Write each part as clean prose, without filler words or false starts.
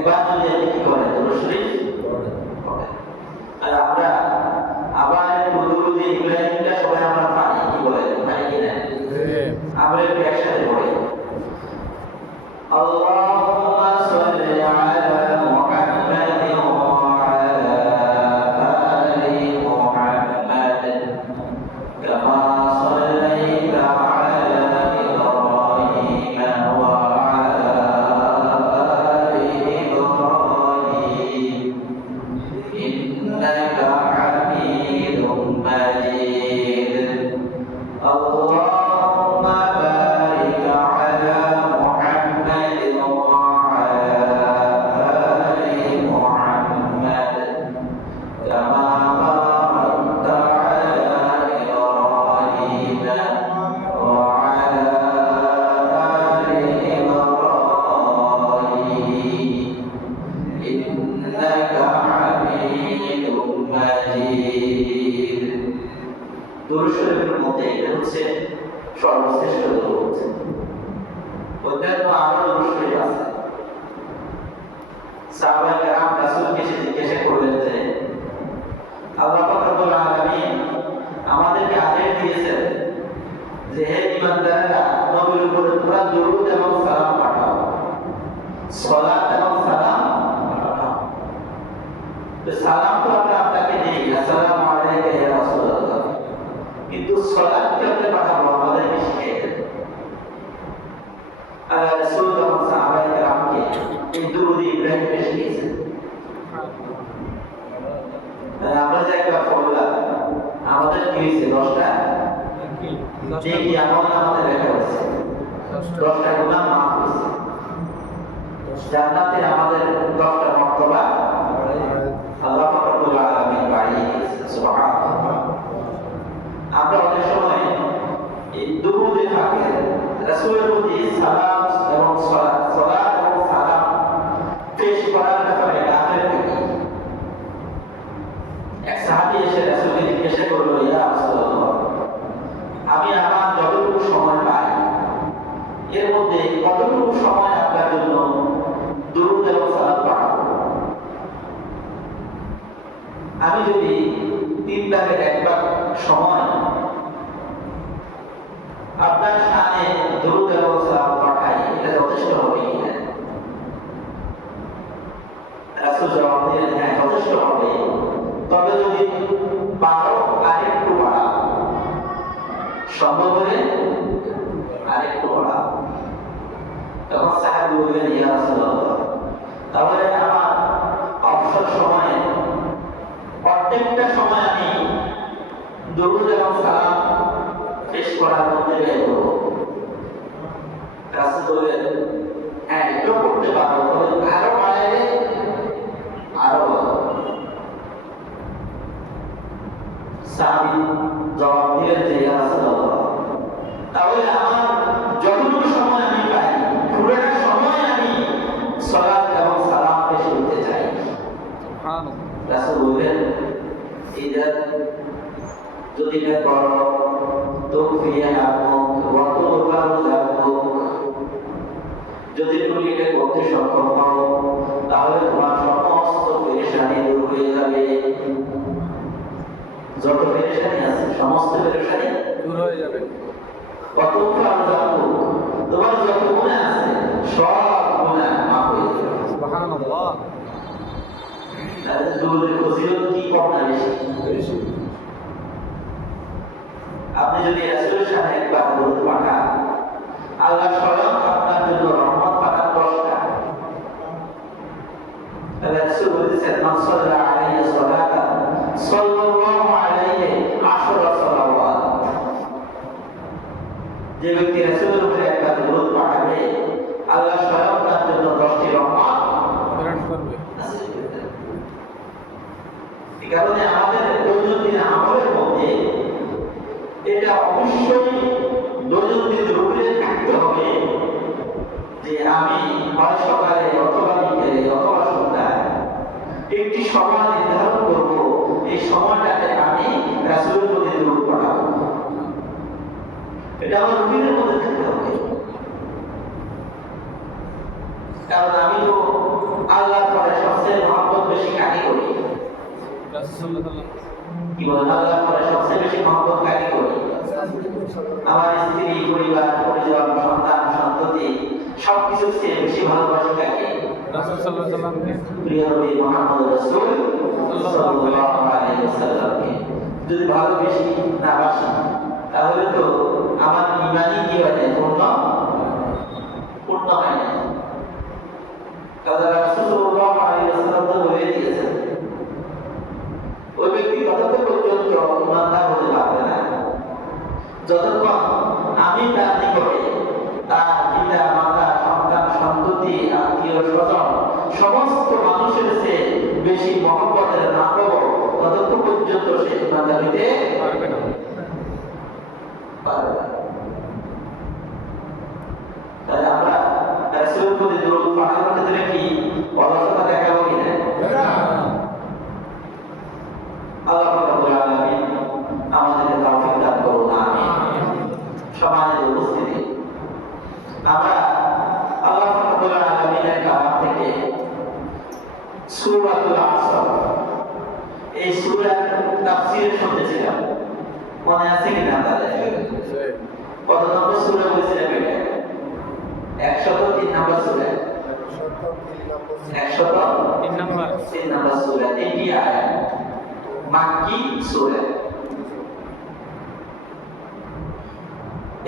একবার যদি আপনি কি করেন দুরূদ শরীফ পড়েন, আর আমরা আবার দুরূদ ইব্রাহিমটা সবাই আমরা পারি, কি বলেন পারি কিনা? আমরা একটু একসাথে পড়ি। আল্লাহুম্মা সাল্লি আলা মুহাম্মাদিন ওয়া আলা আলি মুহাম্মাদ কামা সাল্লাইতা আলা ইব্রাহিম ওয়া আলা আলি ইব্রাহিম ইন্নাকা হামিদুম মাজিদ। আল্লাহুম্মা বারিক আলা মুহাম্মাদ ওয়া আলা আলি মুহাম্মাদ কামা বারাকতা আলা ইব্রাহিম ওয়া আলা আলি ইব্রাহিম ইন্নাকা হামিদুম মাজিদ। দুরূদ শরীফের মধ্যে এটা হচ্ছে সর্বশ্রেষ্ঠ দুরূদ। অন্যান্য আরো দুরূদ শরীফ আছে। সাহাবায়ে কেরাম রাসূলকে জিজ্ঞাসা করলেন যে আল্লাহ পাক রব্বুল আলামিন আমাদেরকে আদেশ দিয়েছেন যে হে ঈমানদাররা নবীর উপরে তোমরা দুরূদ এবং সালাম পাঠাও, সালাত এবং সালাম পাঠাও। তো সালাম তো আমরা আপনাকে দিই, আসসালামু আলাইকা ইয়া রাসূলুল্লাহ, কিন্তু সালাত কেমনে পাঠাবো আমাদেরকে শিখিয়ে দেন। আল্লাহ রাসূল এবং সাহাবায়ে কেরামকে এই দুরূদ ইব্রাহিম শিখিয়েছেন। আমরা যে একটা পড়লাম আমাদের কি হয়েছে? 10টা নেকি আমাদের লেখা হয়েছে, 10টা গুনাহ মাফ হয়েছে। জান্নাতে আমাদের 10টা মর্তবা আল্লাহ পাক রব্বুল আলামিন বাড়িয়ে দিয়েছেন। সুবহানাল্লাহ। আমরা অনেক সময় এই দুরূদে থাকে রাসূলের প্রতি সালাম এবং সালাত এবং সালাম পেশ করার ব্যাপারে গাফিল থাকি। এক সাহাবী এসে রাসূলকে জিজ্ঞাসা করলো, ইয়া রাসূলুল্লাহ, আমি আমার যতটুকু সময় পাই এর মধ্যে কতটুকু সময় আপনার জন্য দুরূদ এবং সালাত পাঠাবো? আমি যদি 3 ভাগের 1 ভাগ সময় আপনার শানে দুরূদ এবং সালাত পাঠাই, এটা যথেষ্ট হবে কিনা? রাসূল জবাব দিলেন, হ্যাঁ যথেষ্ট হবে, তবে যদি পারো আরেকটু বাড়াও, সম্ভব হলে আরেকটু বাড়াও। তখন সাহাবী বললেন, ইয়া রাসূলুল্লাহ, তাহলে আমার অবসর সময়ে প্রত্যেকটা সময় আমি দুরূদ এবং সালাম পেশ করার মধ্যে ব্যয় করব। রাসূল বললেন, হ্যাঁ এটাও করতে পারো, তবে আরো বাড়াইলে আরো ভালো। সাহাবী জবাব দিলেন যে ইয়া রাসূলুল্লাহ, তাহলে আমার যতটুকু সময় আমি পাই পুরোটা সময় আমি সালাত এবং সালাম পেশ করতে চাই। সুবহানাল্লাহ। রাসূল বললেন, ইদান যদি এটা করো তুফিয়া আমুক ওয়া তুবারু যাবুক, যদি তুমি এটা করতে সক্ষম হও তাহলে তোমার সমস্ত পেরেশানি দূর হয়ে যাবে। যত পেরেশানি আছে সমস্ত পেরেশানি দূর হয়ে যাবে। কত তোমার যত গুনাহ আছে সব গুনাহ মাফ হয়ে যাবে। সুবহানাল্লাহ। তাহলে দুরূদের ফজিলত কি কম না বেশি? আপনি যদি রাসূলের সাথে একবার দুরূদ পাঠান, আল্লাহ স্বয়ং আপনার জন্য রহমত পাঠান 10টা। রাসূল বলেছেন, মান সাল্লা আলাইহি সালাতান সাল্লাল্লাহু আলাইহি 10 সালাওয়াত। যে ব্যক্তি রাসূলের উপরে একবার দুরূদ পাঠাবে, আল্লাহ স্বয়ং তার জন্য 10টি রহমত প্রেরণ করবে। এই কারণে আমাদের দৈনন্দিন আমলের মধ্যে এটা অবশ্যই দৈনন্দিন রূপে থাকতে হবে যে আমি হয় সকালে অথবা বিকেলে অথবা সন্ধ্যায় একটি সময় নির্ধারণ করব, এই সময়টাতে আমি রাসূলের প্রতি দুরূদ পাঠাবো। এটা আমার রুটিনের মধ্যে থাকতে হবে। কারণ আমি তো আল্লাহর পরে সবচেয়ে মহব্বত বেশি কাকে করি? কি বলেন? আল্লাহর পরে সবচেয়ে বেশি মহব্বত কাকে করি? আমার স্ত্রী, পরিবার, পরিজন, সন্তান, সন্ততি সবকিছুর চেয়ে বেশি ভালোবাসি কাকে? প্রিয় নবী মুহাম্মদ রাসূল সাল্লাল্লাহু আলাইহি ওয়াসাল্লামকে। যদি ভালোবেসি না বাসি তাহলে তো আমার ঈমানই কি হয় না? পূর্ণ হয় না। কারণ রাসূল সাল্লাল্লাহু আলাইহি ওয়াসাল্লাম তো বলে দিয়েছেন, ওই ব্যক্তি ততক্ষণ পর্যন্ত ঈমানদার হতে পারবে না যতক্ষণ আমি তার নিকটে তার পিতা, মাতা, সন্তান, সন্ততি, আত্মীয় স্বজন সমস্ত মানুষের চেয়ে বেশি মহব্বতের না পাবো ততক্ষণ পর্যন্ত সে ঈমানদার হইতে পারবে না। তাই আমরা রাসূলের প্রতি দরুদ পাঠের ক্ষেত্রে কি অলসতা দেখাবো কিনা? আল্লাহ রাব্বুল আলামিন আমাদেরকে তৌফিক দান করুন, আমিন। সম্মানিত উপস্থিতি, আমরা আল্লাহ রাব্বুল আলামিনের কালাম থেকে সূরাতুল আসর এই সূরার তাফসীর শুনেছিলাম, মনে আছে কিনা আপনাদের? কত নম্বর সূরা বলেছিলাম এটা? 103 নম্বর সূরা। 103 নম্বর সূরা, এটি আয়াত মাক্কি সূরা।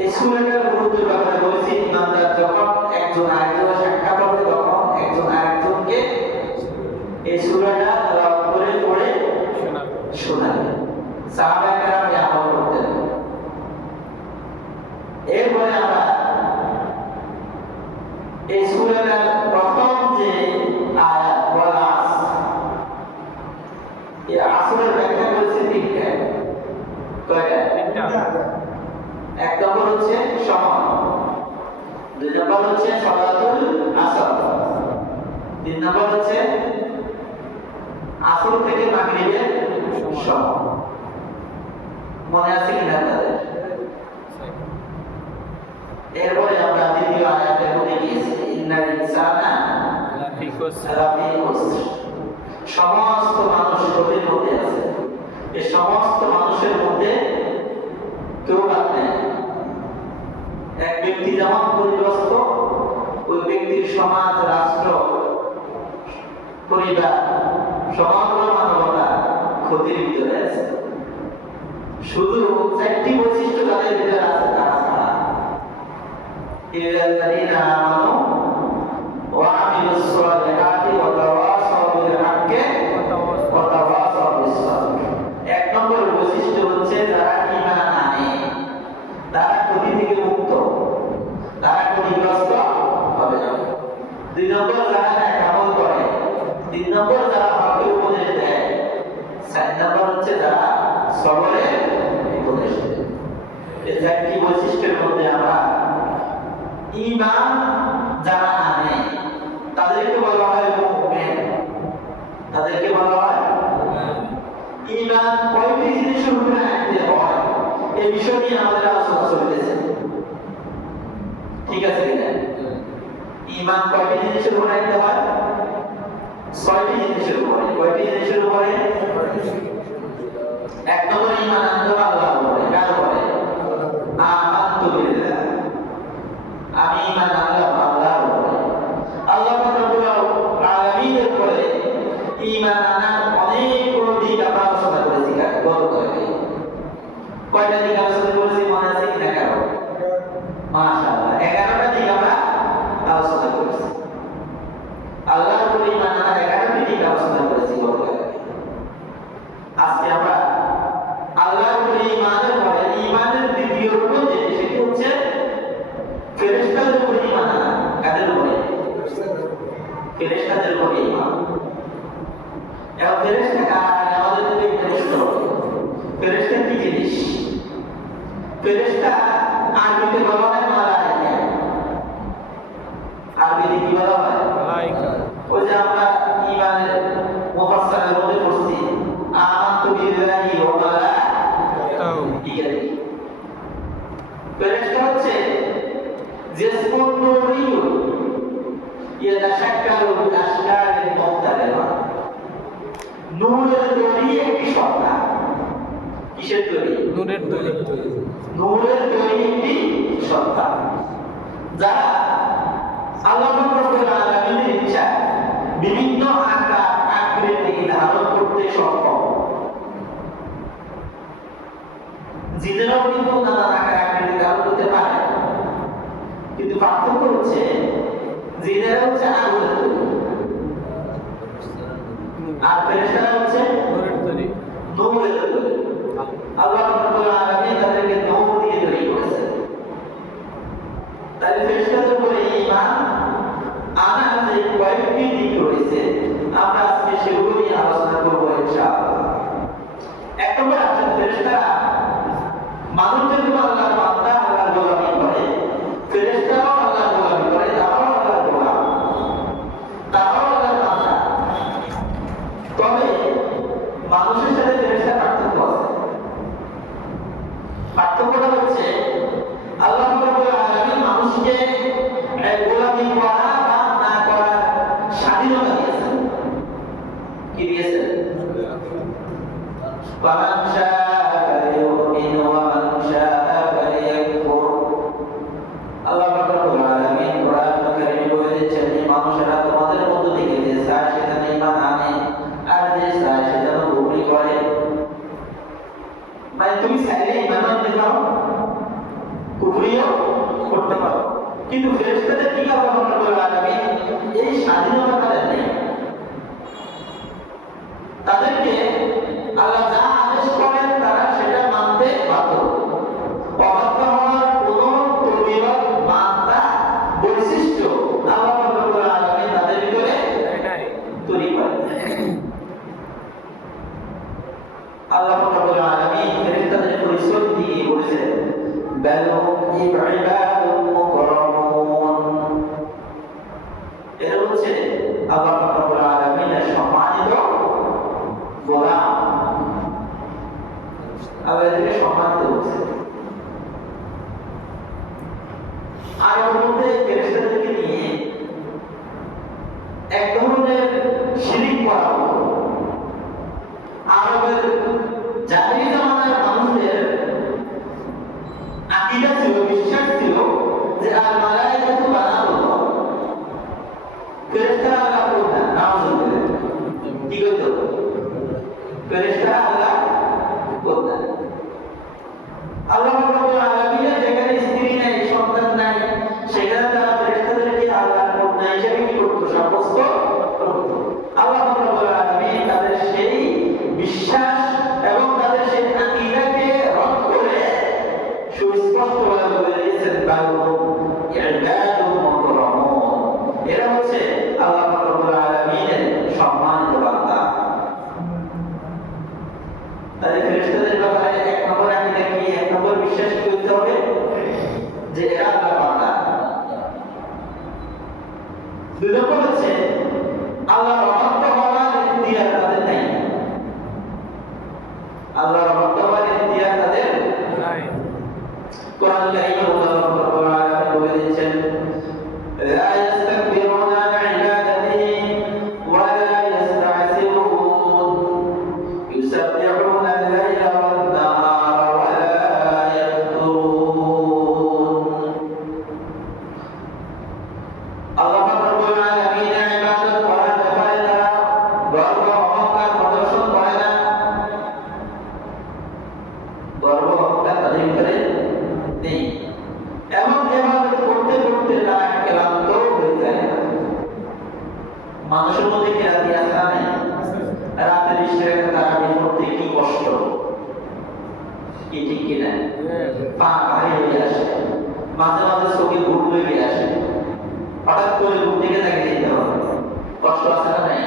এই সূরাটার গুরুত্বের ব্যাপারে বলেছি, ইমানদার যখন একজন আরেকজনের সাক্ষাৎ করবে তখন একজন আরেকজনকে এই সূরাটা তেলাওয়াত করে পড়ে শোনাবে। সাহাবায়ে কেরাম এই আমল করতেন। এরপরে আমরা এই সূরাটার প্রথম যে আয়াত ওয়াল আসর, এই আসরের ব্যাখ্যা করেছে তিনটা। কয়টা? তিনটা। এক নম্বর হচ্ছে সময়, দুই নম্বর হচ্ছে সালাতুল আসর, তিন নম্বর হচ্ছে আসর থেকে মাগরিবের সময়। মনে আছে কিনা আপনাদের? এরপরে আমরা দ্বিতীয় আয়াতের মধ্যে গিয়েছি, ইন্নাল ইনসানা লাফি খুসর, সমস্ত মানুষ ক্ষতির মধ্যে আছে। এই সমস্ত মানুষের মধ্যে কেউ বাদ নেই। এক ব্যক্তি যেমন ক্ষতিগ্রস্ত, ওই ব্যক্তির সমাজ, রাষ্ট্র, পরিবার, সমগ্র মানবতা ক্ষতির ভিতরে আছে। শুধু চারটি বৈশিষ্ট্য তাদের ভিতরে আছে, তারা ছাড়া ইল্লাল্লাযীনা আমানু ওয়া আমিলুস সালিহাতি ওয়া তাওয়াসাউ বিল হাক্কি ওয়া তাওয়াসাউ বিস সাবর। এক নম্বর বৈশিষ্ট্য হচ্ছে যারা ঈমান আনে, তারা ক্ষতি থেকে মুক্ত, তারা ক্ষতিগ্রস্ত হবে না। দুই নম্বর যারা নেক আমল করে, তিন নম্বর যারা হকের উপদেশ দেয়, চার নম্বর হচ্ছে যারা সবরের উপদেশ দেয়। এই চারটি বৈশিষ্ট্যের মধ্যে আমরা ঈমান যারা আনে তাদেরকে বলা হয় মুমিন, তাদেরকে বলা হয় ঈমান। কয়টি জিনিসের উপরে আনতে হয় এই বিষয় নিয়ে আমাদের আলোচনা চলতেছে, ঠিক আছে কিনা? ঈমান কয়টি জিনিসের উপরে আনতে হয়? 6টি জিনিসের উপরে। কয়টি জিনিসের উপরে? এক নম্বর ঈমান আনতে হবে আল্লাহর উপরে। কার উপরে? আমানতু বিল্লাহ, আমি ঈমান আনলাম আল্লাহর উপরে। আল্লাহ রাব্বুল আলামিনের উপরে ঈমান আনার অনেকগুলো দিক আমরা আলোচনা করেছি গত কয়েকদিন। কয়টা দিক আলোচনা করেছি মনে আছে কিনা কারো? মাশাআল্লাহ, 11টা দিক আমরা আলোচনা করেছি। আল্লাহর উপরে ঈমান আনার 11টি দিক আলোচনা করেছি গত কয়েকদিন। আজকে আমরা আল্লাহর উপরে ঈমানের পরে ঈমানের দ্বিতীয় রূপ সেটি হচ্ছে ফেরেশতাদের উপরে ঈমান আনা। কাদের উপরে? ফেরেশতাদের উপরে ঈমান। এবং ফেরেশতা কারা আমাদের জন্য একটা প্রশ্ন হবে, ফেরেশতা কি জিনিস? ফেরেশতা আরবিতে বলা হয় মালায়েকা। আরবিতে কি বলা হয়? মালায়েকা। ওই যে আমরা ঈমানের মুফাসসালের মধ্যে পড়ছি, আমানতু বিল্লাহি ওয়া মালাইকাতিহি। ফেরেশতা হচ্ছে জিসমুন নূরিয়্যুন ইয়াতাশাক্কালু বিল আশকাল নূরের তৈরি একটি সত্তা। কিসের তৈরি? নূরের তৈরি। নূরের তৈরি একটি সত্তা, যারা আল্লাহ রাব্বুল আলামিনের ইচ্ছা বিভিন্ন আকার আকৃতি ধারণ করতে সক্ষম। জিনেরাও কিন্তু নানা আকার আকৃতি ধারণ করতে পারে, কিন্তু পার্থক্য হচ্ছে জিনেরা হচ্ছে আগুনের তৈরি আর ফেরেশতারা হচ্ছে নূরের তৈরি। নূরের তৈরি। আল্লাহ রাব্বুল আলামিন তাদেরকে নূর দিয়ে তৈরি করেছেন। তাই ফেরেশতাদের উপরে ঈমান আনার যে কয়েকটি দিক রয়েছে, আমরা আজকে সেগুলো নিয়ে আলোচনা করব ইনশাআল্লাহ। এক নম্বর আছে ফেরেশতারা মানুষের উপর আল্লাহর বান্দা, আল্লাহর গোলামি করে। ফেরেশতারাও আল্লাহর গোলামি করে, তারাও আল্লাহর গোলাম, তারাও আল্লাহর বান্দা। তবে মানুষের সাথে ফেরেশতার পার্থক্য আছে। পার্থক্যটা হচ্ছে আল্লাহ রাব্বুল আলামিন মানুষকে গোলামি করা বা না করার স্বাধীনতা দিয়েছেন। কি দিয়েছেন? ومن شاء فليؤمن ومن شاء فليكفر। আল্লাহ রাব্বুল আলামিন কোরআন কারীমে বলেছেন যে মানুষেরা তোমাদের মধ্য থেকে যে চায় সেটা ঈমান আনে, আর যে চায় সেটা কুফরি করে। মানে তুমি চাইলে ঈমান আনতে পারো, কুফরিও করতে পারো, কিন্তু ফেরেশতাদের কি আল্লাহ রাব্বুল আলামিন এই স্বাধীনতা দেন। তাদেরকে আল্লাহ যা আদেশ করেন তারা সেটা মানতে বাধ্য। অবাধ্য হওয়ার কোনো তবিয়ত মাত্রা বৈশিষ্ট্য আল্লাহ রাব্বুল আলামিন তাদের ভিতরে তৈরি করেন। আল্লাহ রাব্বুল আলামিন ফেরেশতাদের পরিচয় দিয়ে বলেছেন বাল হুম ইবাদুন মুকরামুন। এরা হচ্ছে আল্লাহ রাব্বুল আলামিনের সম্মানিত গোলাম। আল্লাহ এদেরকে সম্মানিত বলছে। আর ওর মধ্যে ফেরেশতাদেরকে নিয়ে এক ধরনের শিরিক করা হতো। আরবের জাহিলি জামানার মানুষদের আকীদা ছিল, বিশ্বাস ছিল যে আল মালায়েকাতু বানাতুল্লাহ, ফেরেশতারা আল্লাহর বান্দা। নাউযুবিল্লাহ। কি কইতো? ফেরেশতারা আল্লাহর বান্দা। আল্লাহ রাব্বুল আলামিনের যেখানে স্ত্রী নাই, সন্তান নাই, সেখানে তারা ফেরেশতাদেরকে আল্লাহর বান্দা হিসেবে কি করতো? সাব্যস্ত করতো। আল্লাহ রাব্বুল আলামিন তাদের সেই বিশ্বাস এবং তাদের সেই আকীদাকে রদ করে সুস্পষ্টভাবে বলে দিয়েছেন বাল হুম ইবাদুন মুকরামুন। এরা হচ্ছে আল্লাহ রাব্বুল আলামিনের সম্মানিত বান্দা। তাই ফেরেশতাদের ব্যাপারে এক নম্বর আকীদা কি? এক নম্বর বিশ্বাস করতে হবে যে এরা আল্লাহর বান্দা। দুই নম্বর হচ্ছে আল্লাহর অবাধ্য হওয়ার ইখতিয়ার তাদের নেই। আল্লাহর অবাধ্য হওয়ার ইখতিয়ার তাদের নাই। কোরআন কারীমে আল্লাহ রাব্বুল আলামিন বলে দিয়েছেন লা ইস্তাকবিরুনা আন ইবাদাতিহি ওয়া লা ইস্তা'সিরুন ইউসাব্বিহুনা আল-লাইলা ওয়ান-নাহারা ওয়া লা ইয়াফতুরুন। আল্লাহ রাব্বুল আলামিনের ইবাদত করার ব্যাপারে তারা গর্ব অহংকার প্রদর্শন করে না। গর্ব অহংকার তাদের ভিতরে নেই, এবং ইবাদত করতে করতে তারা ক্লান্ত হয়ে যায়। মানুষের মধ্যে কি রাতি আসা নেই? রাতের ইশরাকে তারা করতে কি কষ্ট, কি ঠিক কিনা? পা ভারী হয়ে আসে, মাঝে মাঝে চোখে ঘুম লেগে আসে, হঠাৎ করে ঘুম থেকে তাকে যেতে হবে। কষ্ট আছে না নাই?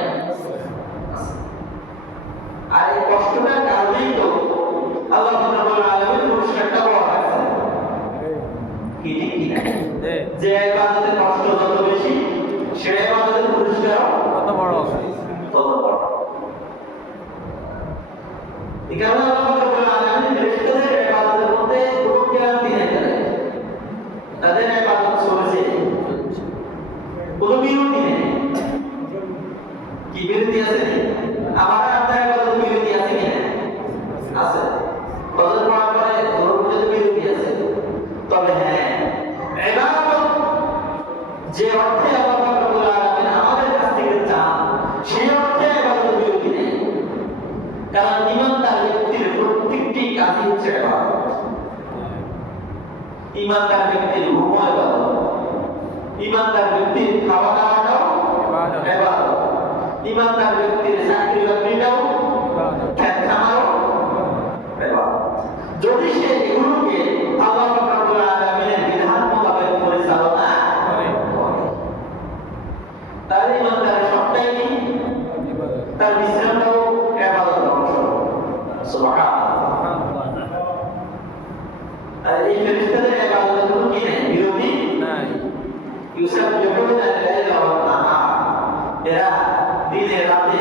আর এই কষ্টটার কারণেই তো আল্লাহ রাব্বুল আলামিন পুরস্কারটা বড় রাখছেন। কি ঠিক কিনা? যে ইবাদতের কষ্ট যত বেশি, সে ইবাদতের পুরস্কার কত বড়। তত বড়। এই কারণে আল্লাহ রাব্বুল আলামিন ফেরেশতাদের ইবাদতের মধ্যে কোনো ক্লান্তি নেই। তাদের ইবাদত চলছে, কোনো বিরতি নেই। কি বিরতি আছে? আবার আপনার কারণ ইমানদার ব্যক্তির প্রত্যেকটি কাজই হচ্ছে ইবাদত। ইমানদার ব্যক্তির ঘুমও ইবাদত, ইমানদার ব্যক্তির খাওয়া দাওয়াটাও ইবাদত, ইমানদার ব্যক্তির চাকরি বাকরিটাও খ্যাত খামারও ইবাদত। যদি সে এগুলোকে আল্লাহ রাব্বুল আলামিনের বিধান মোতাবেক পরিচালনা করে, তাহলে ইমানদারের সবটাই কি তার বিশ্রামটাও ইবাদতের অংশ। সুবহানাল্লাহ। আর এই ফেরেশতাদের ইবাদতের কোনো কি নেই, বিরতি নাই। ইউসাববিহুনা আল-লাইলা ওয়ান-নাহার, এরা দিনে রাতে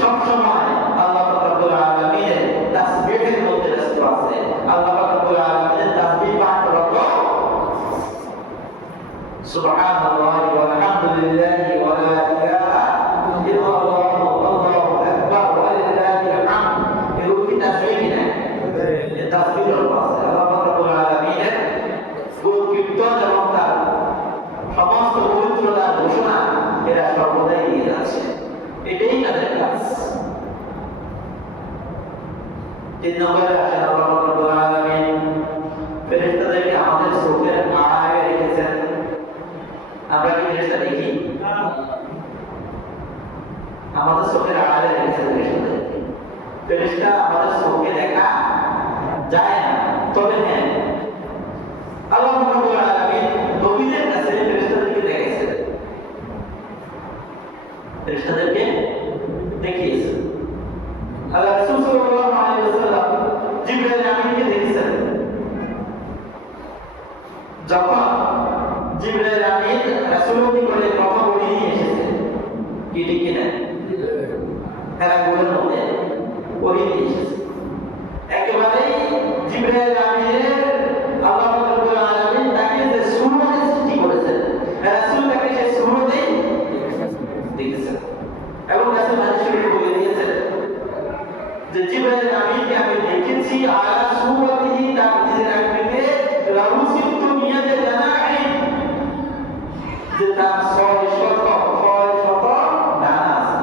সব সময় আল্লাহ রাব্বুল আলামিনের তাসবিহের মধ্যে ব্যস্ত আছে। আল্লাহ রাব্বুল আলামিনের তাসবিহ পাঠ করত। সুবহানাল্লাহি ওয়া আলহামদুলিল্লাহি ওয়া লা ইলাহা ইল্লাল্লাহ আল্লাহু আকবার ওয়া লিল্লাহিল হামদ। এগুলো কি তাসবিহ না? এই তাসবিহের আছে আল্লাহ রাব্বুল আলামিনের গুণ কীর্তন এবং তার সমস্ত পবিত্রতার ঘোষণা এরা সর্বদাই দিয়ে যাচ্ছে। এটাই তাদের কাজ। 3 নম্বরে আসেন আল্লাহ রাব্বুল আলামিন ফেরেশতাদেরকে আমাদের চোখের আড়ালে রেখেছেন। আমরা কি ফেরেশতা দেখি? আমাদের চোখের আড়ালে রেখেছেন ফেরেশতাদেরকে। ফেরেশতা আমাদের চোখে দেখা যায় না, তবে হ্যাঁ আল্লাহ রাব্বুল আলামিন নবীদের কাছে ফেরেশতাদেরকে দেখেছেন, ফেরেশতাদেরকে দেখিয়েছেন। আল্লাহ রাসূল সাল্লাল্লাহু আলাইহি ওয়াসাল্লাম জিবরাইল আমিনকে দেখেছেন। যখন জিবরাইল আমিন রাসূলকে বলে কথা বলে নিয়ে এসেছেন, কি ঠিক কিনা? তারা বলেন মধ্যে বলে নিয়ে এসেছেন। একেবারেই জিবরাইল আমিনের আল্লাহ রাব্বুল আলামিন তাকে যে সুরতে সৃষ্টি করেছেন, রাসূল তাকে সেই সুরতেই দেখেছেন। এবং রাসূল হাদিসে বলে দিয়েছেন যে জিবরাইল আমিনকে আমি দেখেছি আলা সুরতিহি, তার নিজের আকৃতিতে লাহু সিত্তু মিয়াতে জানাহিন, যে তার 600 ডানা আছে।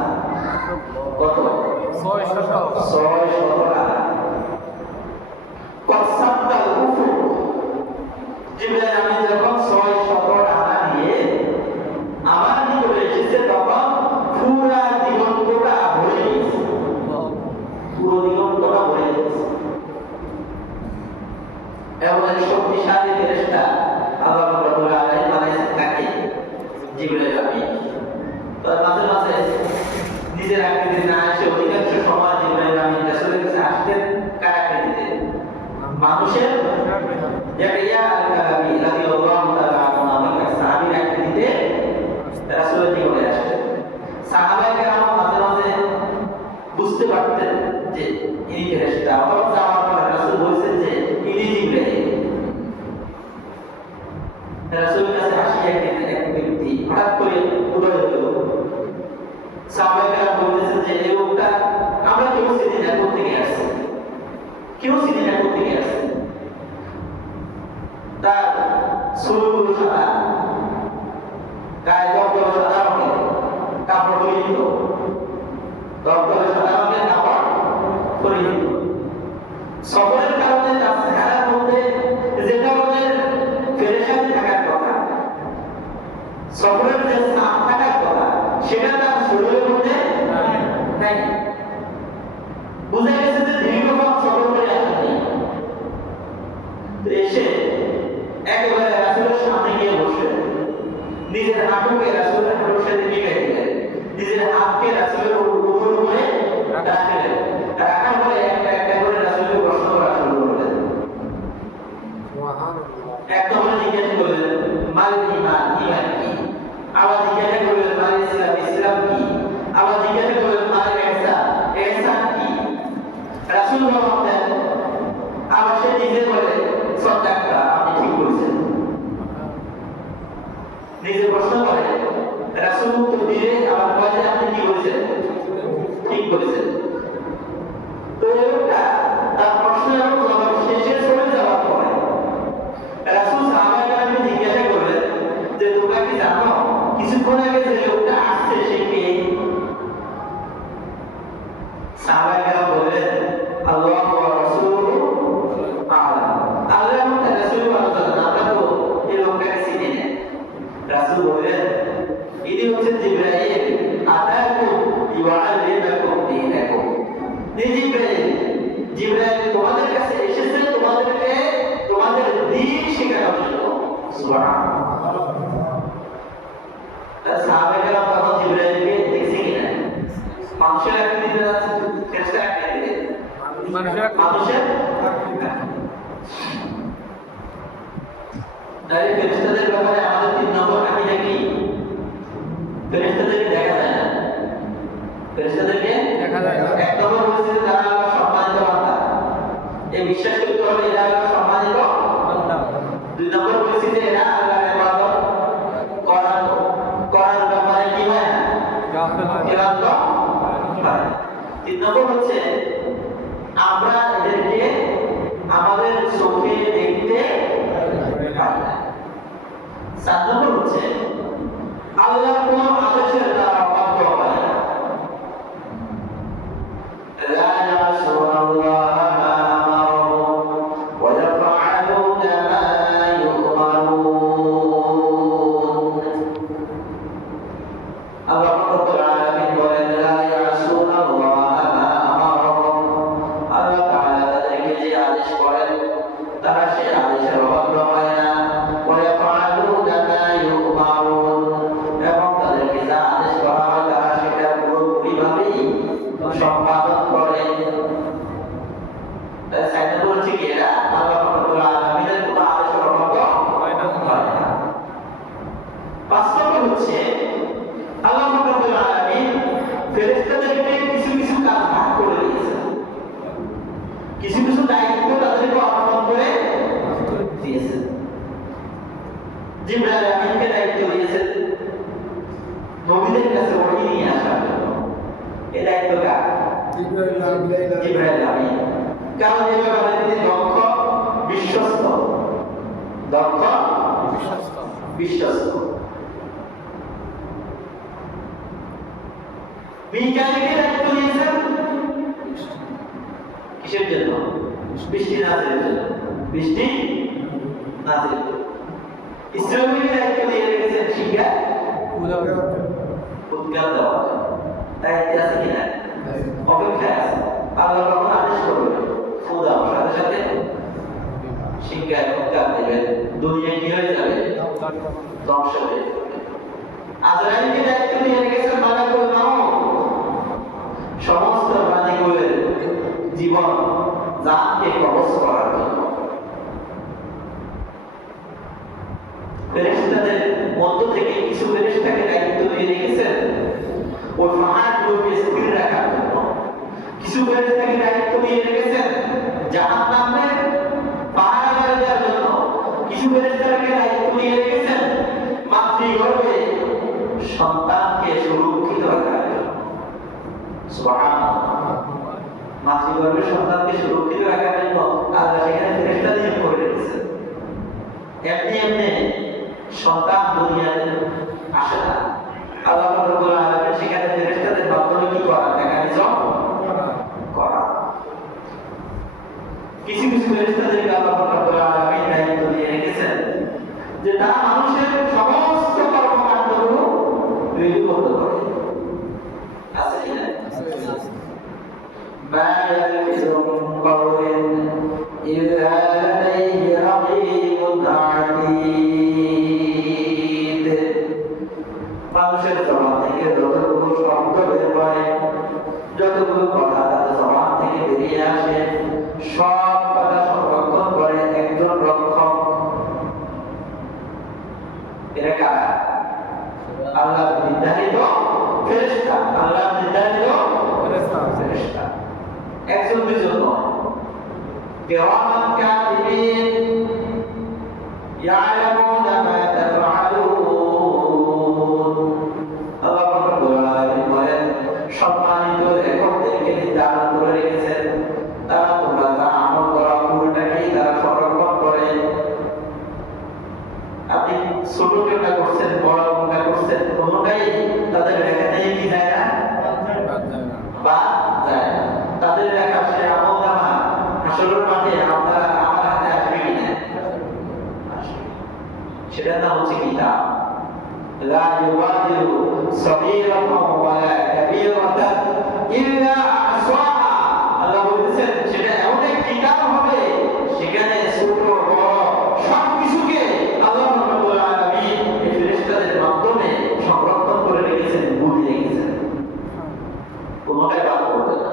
কত? 600 ডানা। কসাবতাল উফুক, জিবরাইল আমিন যখন 600 ডানা নিয়ে আমার নিকটে এসেছে, তখন পুরা দিগন্তটা ভরে গেছে, পুরো দিগন্তটা ভরে গেছে। এমন এক শক্তিশালী ফেরেশতা আল্লাহ রাব্বুল আলামিন বানাইছেন কাকে? জিবরাইল আমিন। তো মাঝে মাঝে নিজের আকৃতি না এসে অধিকাংশ সময় জিবরাইল আমিন রাসূলের কাছে আসতেন কার আকৃতিতে? মানুষের ইয়াহিয়া আল-কালাবি রাদিয়াল্লাহু তাআলা আনহু নামক এক সাহাবীর আকৃতিতে রাসূলের নিকটে আসতেন। সাহাবায়ে কেরাম মাঝে মাঝে বুঝতে পারতেন যে ইনি ফেরেশতা, অথবা যাওয়ার পরে রাসূল বলেছেন যে ইনি জিবরাইল। রাসূলের কাছে আসিয়া এক ব্যক্তি হঠাৎ করে উদয় হলো। সাহাবায়ে কেরাম বলতেছেন যে এই লোকটা আমরা কেউ চিনি না, কোথা থেকে আসছে, কেউ চিনি না কোথা থেকে আসছে। তার চুলগুলো সাদা, গায়ে দবদবে সাদা রঙের কাপড় পরিহিত, দবদবে সাদা রঙের কাপড় পরিহিত। সফরের কারণে তার চেহারার মধ্যে যে ধরনের ফেরেশানি থাকার কথা, সফরের যে ছাপ থাকার কথা, সেটা তার শরীরের মধ্যে নাই। বুঝা গেছে যে দীর্ঘক্ষণ সফর করে আসেনি। এসে একেবারে রাসূলের সামনে গিয়ে বসে নিজের হাঁটুকে রাসূলের হাঁটুর সাথে মিলিয়ে দিলেন, নিজের হাতকে রাসূলের উপরে রাখলেন, রাখার পরে একটা একটা করে রাসূলকে প্রশ্ন করা শুরু করলেন। একটা করে জিজ্ঞাসা করলেন মাল ঈমান, ঈমান কি? আবার জিজ্ঞাসা করলেন মাল ইসলাম, ইসলাম কি? আবার জিজ্ঞাসা করলেন মাল ইহসান, ইহসান কি? রাসূল জবাব দেন, আবার সে নিজে বলে সদাক্তা, আপনি ঠিক বলেছেন। নিজে প্রশ্ন করে, রাসূল উত্তর দিয়ে আবার বলে আপনি কি বলেছেন? ঠিক বলেছেন। তো এই লোকটা তার প্রশ্ন এবং জবাব শেষে চলে যাওয়ার পরে রাসূল সাহাবায়ে কেরামকে জিজ্ঞাসা করলেন যে তোমরা কি জানো কিছুক্ষণ আগে যে লোকটা আসছে সে কে? সাহাবায়ে কেরাম বললেন আল্লাহ ওয়া রাসূলুহু আ'লাম। আল্লাহ এবং তার রাসূল ভালো জানেন, আমরা তো এই লোকটাকে চিনি না। রাসূল বললেন ইনি হচ্ছেন জিবরাইল, আতাকুম ইউআল্লিমুকুম দীনাকুম। জিবরাইল তোমাদের কাছে এসেছে তোমাদেরকে তোমাদের দ্বীন শেখানোর জন্য। সুবহানাল্লাহ। সাহাবায়েরা তখন জিবরাইলকে দেখছে কিনা? মানুষের আকৃতিতে আছে, ফেরেশতার আকৃতিতে? মানুষের তাই ফেরেশতাদের ব্যাপারে আমাদের 3 নম্বর আকিদা কি? ফেরেশতাদেরকে দেখা যায় না। ফেরেশতাদেরকে দেখা যায় না। 1 নম্বর হচ্ছে তারা আল্লাহর সম্মানিত বান্দা। এই বিশ্বাস করতে হবে এরা আল্লাহর সম্মানিত বান্দা। 2 নম্বর হচ্ছে যে এরা আল্লাহর ইবাদত করার ব্যাপারে কি হয় না? গাফিল হয়। 3 নম্বর হচ্ছে আমরা এদেরকে আমাদের চোখে দেখতে পাই না। 4 নম্বর হচ্ছে আল্লাহর কোন আদেশের দ্বারা অবাধ্য হয় না। লা ইয়াসুনাল্লাহ মা আমারুহুম ওয়া ইয়াফআলুনা মা ইউমারুন। আল্লাহ রাব্বুল আলামিন বলেন লা ইয়াসুনাল্লাহ মা আমারুহুম। আল্লাহ তাআলা তাদেরকে যে আদেশ করেন তারা সেই আদেশের অবাধ্য হয় না। ওয়া ইয়াফআলুনা মা ইউমারুন, এবং তাদেরকে যা আদেশ করা হয় তারা সেটা পুরোপুরিভাবেই সম্পাদন করে। তাই সাইডে বলছে কি এরা আল্লাহ রাব্বুল আলামিনের কোন আদেশের অবাধ্য হয় না। 5 নম্বর হচ্ছে আল্লাহ রাব্বুল আলামিন ফেরেশতাদেরকে কিছু কিছু কাজ ভাগ করে দিয়েছেন, কিছু কিছু দায়িত্ব তাদেরকে অর্পণ করে দিয়েছেন। জিবরাইল আমিনকে দায়িত্ব দিয়েছেন নবীদের কাছে ওহী নিয়ে আসার জন্য। এই দায়িত্ব কার? জিবরাইল আমিন। কারণ এই ব্যাপারে তিনি দক্ষ, বিশ্বস্ত। দক্ষ, বিশ্বস্ত। মিকাইলকে দায়িত্ব দিয়েছেন কিসের জন্য? বৃষ্টি নাযিলের জন্য। বৃষ্টি নাযিল। ইসরাফিলকে দায়িত্ব দিয়ে রেখেছেন শিক্ষা উদ্গার দেওয়ার জন্য। দায়িত্ব আছে কিনা? অপেক্ষায় আছে। আল্লাহ যখন আদেশ করবেন ফু দাও, সাথে সাথে শিক্ষায় উদ্গার দেবেন, দুনিয়া কি হয়ে যাবে? ধ্বংস হয়ে যাবে। আজরাইলকে দায়িত্ব দিয়ে রেখেছেন মালাকুল মাউত, সমস্ত প্রাণীগুলোর জীবন জানকে কবজ করার জন্য। ফেরেশতাদের মধ্য থেকে কিছু ফেরেশতাকে দায়িত্ব দিয়ে রেখেছেন ওই পাহাড়গুলোকে স্থির রাখার জন্য। কিছু ফেরেশতাকে দায়িত্ব দিয়ে রেখেছেন জাহান্নামের পাহারা দেওয়ার জন্য। কিছু ফেরেশতাকে দায়িত্ব দিয়ে রেখেছেন মাতৃগর্ভে সন্তানকে সুরক্ষিত রাখার জন্য। সুবহানাল্লাহ। মাতৃগর্ভে সন্তানকে সুরক্ষিত রাখার জন্য আল্লাহ সেখানে ফেরেশতা নিয়োগ করে রেখেছেন। এমনি এমনি সন্তান দুনিয়াতে আসে না। আল্লাহ রাব্বুল আলামিন সেখানে ফেরেশতাদের মাধ্যমে কি করা? মেকানিজম করা। কিছু কিছু ফেরেশতাদেরকে আল্লাহ রাব্বুল আলামিন দায়িত্ব দিয়ে রেখেছেন যে তারা মানুষের সমস্ত কর্মকাণ্ডগুলো লিপিবদ্ধ করে। আছে কিনা? মা ইয়ালফিযু মিন কাওলিন ইল্লা লাদাইহি রাকীবুন আতীদ। মানুষের জবান থেকে যতগুলো শব্দ বের হয়, যতগুলো কথা তাদের জবান থেকে বেরিয়ে আসে, সব কথা সংরক্ষণ করে একজন রক্ষক। এরা কারা? আল্লাহ নির্ধারিত ফেরেশতা। আল্লাহ নির্ধারিত ফেরেশতা। একজন দুজন নয়। কিরামান কাতিবিন ইয়ালামুনা মা তাফআলুন। আল্লাহ রাব্বুল আলামিন বলেন সম্মানিত লেখকদেরকে নির্ধারণ করে রেখেছেন, তারা তোমরা যা আমল করা পুরোটাকেই তারা সংরক্ষণ করে। আপনি ছোট একটা করছেন, বড় একটা করছেন, কোনোটাই তাদের লেখাতেই কি যায় না? বাদ যায় না। তাদের আসে আমলনামা হাসরের মাঠে আপনারা আমার হাতে আসবে কিনা? সেটার নাম হচ্ছে কিতাব। লা ইউবাদিরু সগীরাতাও ওয়ালা কাবীরাতান ইল্লা আহসাহা। আল্লাহ বলেছেন সেটা এমন এক কিতাব হবে সেখানে ছোট বড় সবকিছুকে আল্লাহ রাব্বুল আলামিন এই ফেরেশতাদের মাধ্যমে সংরক্ষণ করে রেখেছেন, বুঝে রেখেছেন, কোনোটাই বাদ করবে না।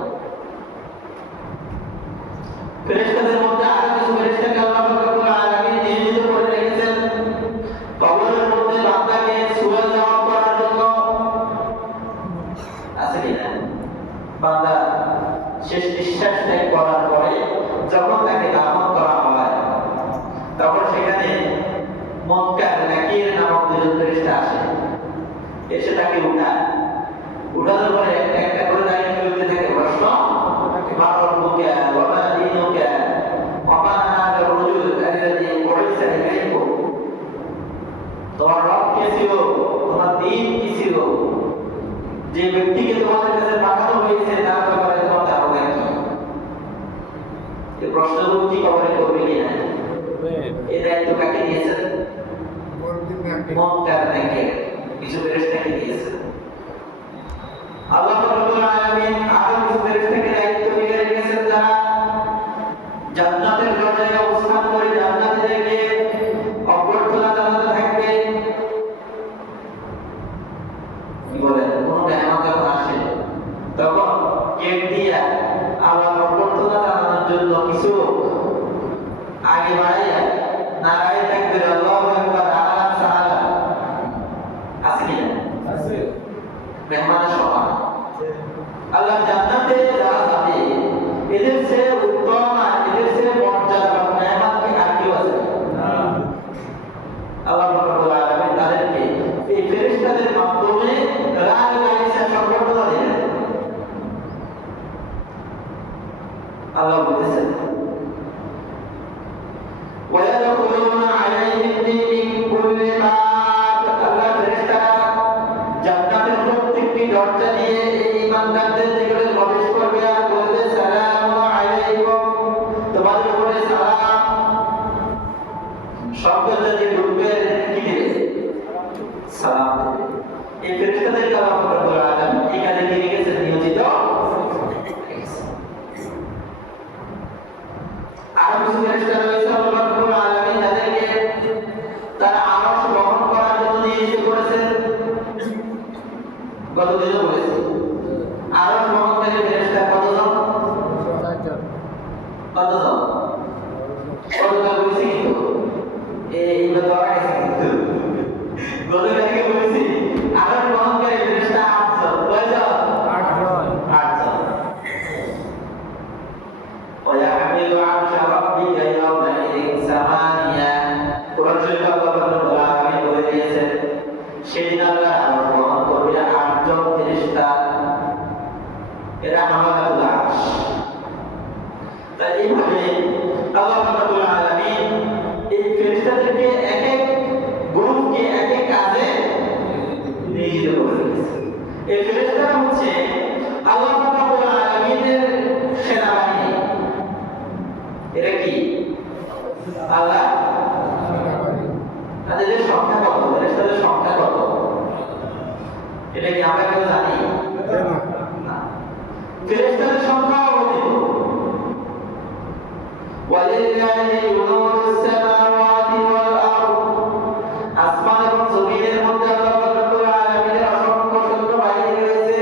ফেরেশতাদের মধ্যে আরো কিছু ফেরেশতাকে আল্লাহ রাব্বুল আলামিন নিয়োজিত করে রেখেছেন কবরের মধ্যে বান্দাকে সুয়াল জবাব করার জন্য। আছে কিনা? বান্দা শেষ নিঃশ্বাস ত্যাগ করার পরে যখন তাকে দাফন করা হয় তখন সেখানে মুনকার নাকির নামক দুজন ফেরেশতা আসে, এসে তাকে উঠানোর পরে একটা একটা করে দাঁড়িয়ে করতে থাকে প্রশ্ন, মা রব্বুকা ওয়া মা দীনুকা ওয়া মা হাযা আর-রাজুল আল্লাযী বু'িসা ইলাইকুম। তোমার রব কে ছিল, তোমার দ্বীন কি ছিল, যে ব্যক্তিকে তোমাদের কাছে পাঠানো হয়েছে তার ব্যাপারে তোমার ধারণা কি? এই প্রশ্নগুলো কি কবরে করবে কিনা? এই দায়িত্ব কাকে দিয়েছেন? মুনকার নাকির কিছু ফেরেশতাকে দিয়েছেন। আল্লাহ রাব্বুল আলামিন আরো কিছু ফেরেশতাকে দায়িত্ব দিয়ে রেখেছেন যারা জান্নাতের দরজায় অবস্থান করে জান্নাতীদেরকে অভ্যর্থনা জানাতে থাকবে। কি বলেন, কোন নেয়ামত যখন আসে তখন গেট দিয়ে আল্লাহ অভ্যর্থনা জানানোর জন্য কিছু আগে বাড়াইয়া নারায়ে তাকবীর আল্লাহু আকবার আহলান সাহালান। আছে কি না? আছে। মেহমানের সমান আল্লাহ জান্নাতে যারা যাবে এদের চেয়ে উত্তম আর এদের চেয়ে মর্যাদাবান মেহমান কি আর কেউ আছে না? আল্লাহ রাব্বুল আলামিন তাদেরকে এই ফেরেশতাদের মাধ্যমে রায় গাইসা সম্পর্কতা দিলেন। আল্লাহ বলেছেন وَيَدْخُلُونَ عَلَيْهِمْ مِنْ كُلِّ بَابٍ। আল্লাহ ফেরেশতারা জান্নাতের প্রত্যেকটি দরজা দিয়ে এই ঈমানদারদের নিকটে প্রবেশ করবে আর বলবে সালামু আলাইকুম, তোমাদের উপরে সালাম। সব দরজা দিয়ে ঢুকবে, কি দিবে? সালাম দিবে। এই ফেরেশতাদেরকে আল্লাহ রাব্বুল আলামিন এই কাজে দিয়ে রেখেছেন, নিয়োজিত। আরো কিছু ফেরেশতা রয়েছে আল্লাহ রাব্বুল আলামিন যাদেরকে তারা আরশ বহন করার জন্য নিয়োজিত করেছেন। গতদিনও বলেছি আরশ বহনকারী ফেরেশতা কতজন? কতজন? কতজন বলেছি কিন্তু এই দোয়া আছে কিন্তু গতকালকে বলেছি আরশ বহনকারী ফেরেশতা 8 জন। কয়জন? 8 জন। 8 জন। ويحمل عرش ربك يومئذ ثمانية। কোরআন শরীফে আল্লাহ রাব্বুল আলামিন বলে দিয়েছেন সেদিন আল্লাহ আরশ বহন করবে 8 জন ফেরেশতা, এরা হামালাতুল আরশ। তাই এইভাবে আল্লাহ রাব্বুল আলামিন এই ফেরেশতাদেরকে এক এক গ্রুপকে এক এক কাজে নিয়োজিত করে রেখেছেন। এই ফেরেশতারা হচ্ছে আল্লাহ রাব্বুল আলামিনের সেনাবাহিনী। এটা কি? আল্লাহ তাদের সংখ্যা কত? ফেরেশতাদের সংখ্যা কত? এটা কি আমরা কেউ জানি? না। ফেরেশতাদের সংখ্যা অগণিত। ওয়ালিল্লাহি জুনুদুস সামাওয়াতি ওয়াল আরদ। আসমান এবং জমিনের মধ্যে আল্লাহ রাব্বুল আলামিনের অসংখ্য সৈন্য বাহিনী রয়েছে।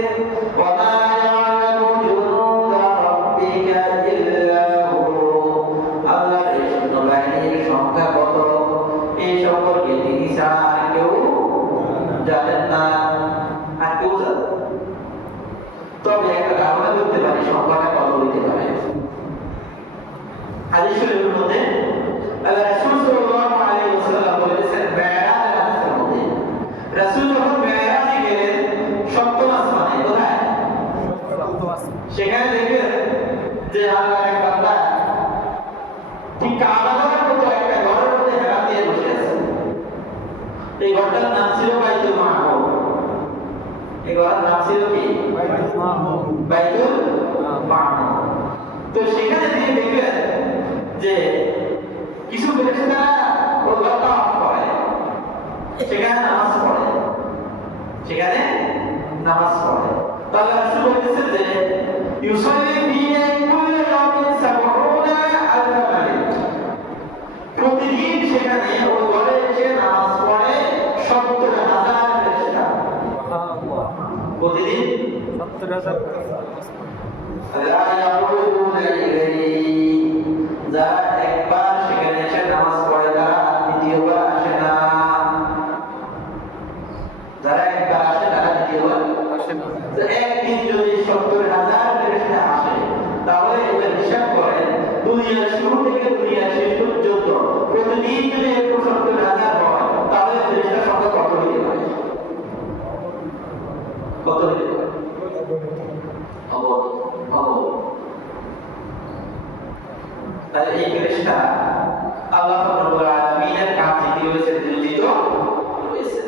ওয়া মা ইয়ালামু জুনুদা রাব্বিকা ইল্লা হু। আল্লাহর এই সৈন্য বাহিনীর সংখ্যা কত এই সম্পর্কে তিনি ছাড়া আর কেউ জানেন না, আর কেউ জানে। তবে একটা ধারণা করতে পারি সংখ্যাটা কত হইতে পারে। হাদিস শরীফের মধ্যে আল্লাহ রাসূল সাল্লাল্লাহু আলাইহি ওয়াসাল্লাম বলেছেন মেরাজের হাদিসের মধ্যে রাসূল যখন মেরাজে গেলেন সপ্তম আসমানে, কোথায়? সেখানে দেখবেন যে আল্লাহর এক বান্দা ঠিক কাবাগারের মতো একটা ঘরের মধ্যে হেলান দিয়ে বসে আছে। এই ঘরটার নাম ছিল বাইতুল মাহমুর। এই ঘরের নাম ছিল কি? বাইতুল মাহমুর। لا يعودون إليه যারা একবার সেখানে এসে নামাজ পড়ে তারা দ্বিতীয়বার আসে না। যারা একবার আসে তারা দ্বিতীয়বার আসে না। একদিন যদি 70,000 ফেরেশতা আসে তাহলে এবার হিসাব করেন দুনিয়ার শুরু থেকে দুনিয়ার শেষ পর্যন্ত প্রতিদিন যদি 70,000 হয় তাহলে ফেরেশতার সংখ্যা কত হতে পারে? কত হতে পারে? তাহলে এই ফেরেশতা আল্লাহ রাব্বুল আলামিনের কাছে কি হয়েছে? নিয়োজিত হয়েছে।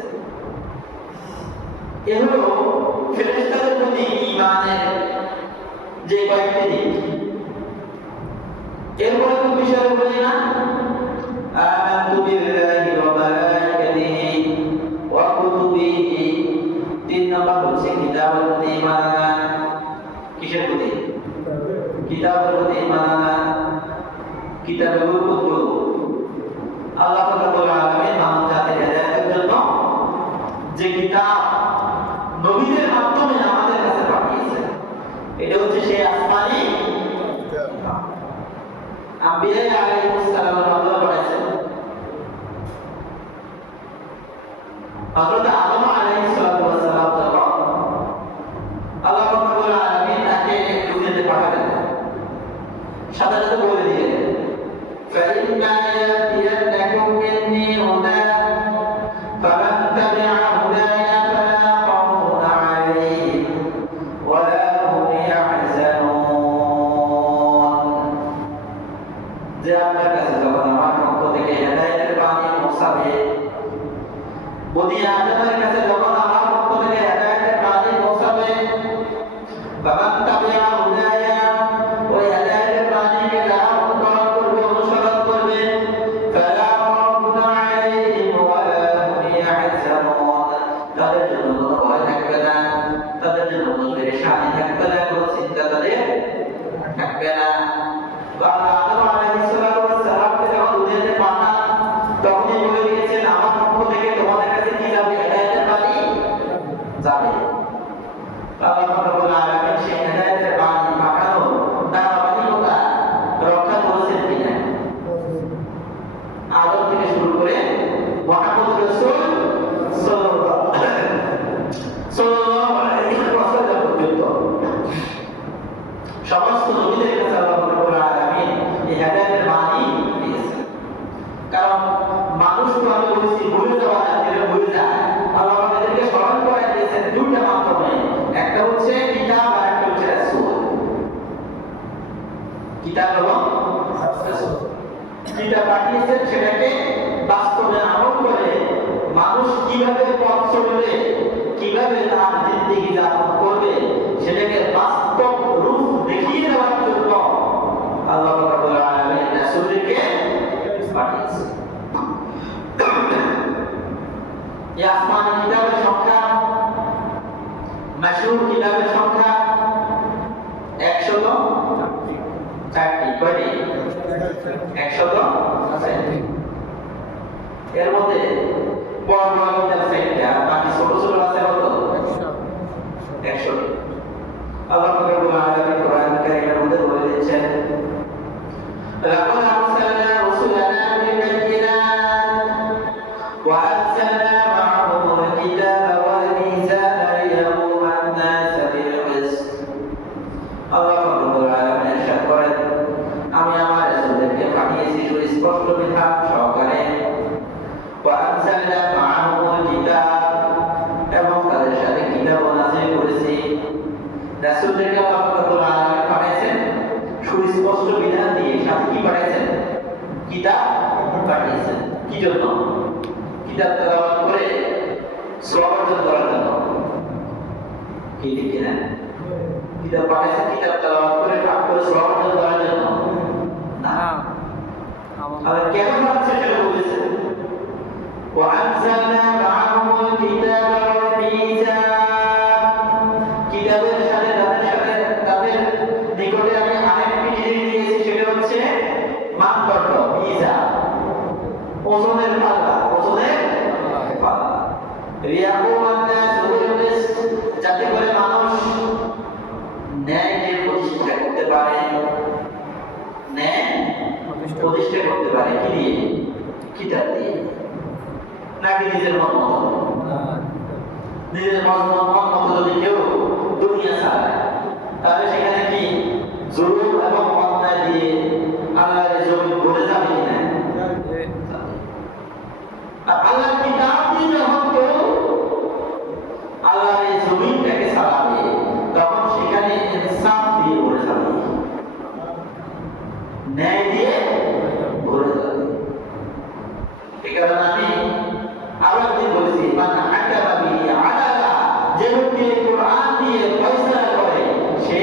এ হলো ফেরেশতাদের প্রতি ঈমানের যে কয়েকটি দিক। এরপরে কোন বিষয়ে বলি না? আমানতু বিল্লাহি ওয়া মালাইকাতিহি ওয়া কুতুবিহি। 3 নম্বর হচ্ছে কিতাবের প্রতি ঈমান আনা। কিসের প্রতি? কিতাবের প্রতি ঈমান আনা। কিতাবের উপর আল্লাহ রাব্বুল আলামিন মানব জাতির হেদায়েতের জন্য যে কিতাব নবীদের মাধ্যমে আমাদের কাছে পাঠিয়েছেন, এটা হচ্ছে সেই আসমানী আম্বিয়া আলাইহিস সালামের মাধ্যমে পাঠিয়েছেন। হযরত আদম আলাইহিস সালাম যখন আল্লাহ রাব্বুল আলামিন তাকে দুনিয়াতে পাঠালেন, সাথে সাথে বলে দিলেন فإما يأتينكم مني هدى فمن تبع هداي فلا خوف عليهم ولا هم يحزنون। যে আপনার কাছে যখন আমার পক্ষ থেকে হেদায়েতের বাণী পৌঁছাবে, বনি আদমের কাছে যখন আমার পক্ষ থেকে হেদায়েতের বাণী পৌঁছাবে, فمن تبع هداي ওই হেদায়েতের বাণীকে যারা অনুসরণ করবে فلا خوف عليهم ولا هم يحزنون। তাদের জন্য কোনো ভয় থাকবে না, তাদের জন্য কোনো পেরেশানি থাকবে না, কোনো চিন্তা তাদের থাকবে না। আদম আলাইহিস সালামকে যখন দুনিয়াতে পাঠান তখনই বলে দিয়েছেন আমার পক্ষ থেকে তোমাদের কাছে কি যাবে? হেদায়েতের বাণী যাবে। আল্লাহ রাব্বুল আলামিন সেই হেদায়েতের বাণী পাঠানো ধারাবাহিকতা রক্ষা করেছেন কিনা? আদম থেকে শুরু করে মুহাম্মদ রাসূল সাল্লাল্লাহু আলাইহি ওয়াসাল্লাম পর্যন্ত সমস্ত নবীদের কাছে আল্লাহ রাব্বুল আলামিন এই হেদায়েতের বাণী দিয়েছেন। কারণ মানুষ তো আমি বলছি ভুলে যাওয়া জাতিরা ভুলে যায়। আল্লাহ আমাদেরকে স্মরণ করে দিয়েছেন দুইটা মাধ্যমে, একটা হচ্ছে কিতাব আর একটা হচ্ছে রাসূল। কিতাব এবং রাসূল কিতাব পাঠিয়েছেন, সেটাকে বাস্তবে আমল করে মানুষ কিভাবে পথ চলবে, কিভাবে তার জিন্দেগি যাপন করবে, সেটাকে বাস্তব রূপ দেখিয়ে দেওয়ার জন্য আল্লাহ রাব্বুল আলামিন রাসূলকে পাঠিয়েছেন। এই আসমানি কিতাবের সংখ্যা, মাশহুর কিতাবের সংখ্যা 104টি। কয়টি? 104। এর মধ্যে বড় বড় কিতাব 4টা, বাকি ছোট ছোট আছে কত? 100টি। আল্লাহ রাব্বুল আলামিন কোরআন কারীমের মধ্যে বলে দিচ্ছেন লাকাদ আরসালনা রাসূলানা বিল বায়িনাত ওয়া আনজালনা মা'আহুমুল কিতাবা ওয়াল মিজানা লিয়াকুমা আন-নাস বিল কিসত। আল্লাহ রাব্বুল আলামিন ইরশাদ করেন, আমি আমার রাসূলদেরকে পাঠিয়েছি সুস্পষ্ট বিধান সহকারে। ওয়া আনজালনা মা'আহুমুল কিতাব, এবং তাদের সাথে কিতাব নাযিল করেছি। রাসূলদেরকে আল্লাহ রাব্বুল আলামিন পাঠিয়েছেন সুস্পষ্ট বিধান দিয়ে, সাথে কি পাঠিয়েছেন? কিতাব পাঠিয়েছেন। কি জন্য? কিতাব তেলাওয়াত করে সওয়াব অর্জন করার জন্য। কি ঠিক না? কিতাব পাঠিয়েছেন কিতাব তেলাওয়াত করে পাঠ করে সওয়াব অর্জন করার জন্য না। আবার কেন পাঠিয়েছে সেটা বলেছেন, ওয়া আনজালনা মা'আহুমুল কিতাবা ওয়াল মিজান। কিতাবের সাথে তাদের নিকটে আমি আরেকটি জিনিস দিয়েছি, সেটা হচ্ছে মানদণ্ড, মিজান, ওজনের পাল্লা, ওজনের পাল্লা। লিয়াকুমা আন-নাস বিল কিসত, যাতে করে মানুষ প্রতিষ্ঠা করতে পারে কি দিয়ে? কিতাব দিয়ে। নাকি নিজের মন মতো? নিজের মন মতো যদি কেউ দুনিয়া চালায় তাহলে সেখানে কি জুলুম এবং অন্যায় দিয়ে আল্লাহর জমিন ভরে যাবে কিনা? আল্লাহর কিতাব দিয়ে যখন কেউ আল্লাহর এই জমিনটাকে চালাবে তখন সেখানে ইনসাফ দিয়ে ভরে যাবে, ন্যায় দিয়ে ভরে যাবে। এই কারণে আমি আরো একদিন বলেছি, মানে হাকামা বিহি আদালা, যে ব্যক্তি কোরআন দিয়ে ফয়সালা করে সে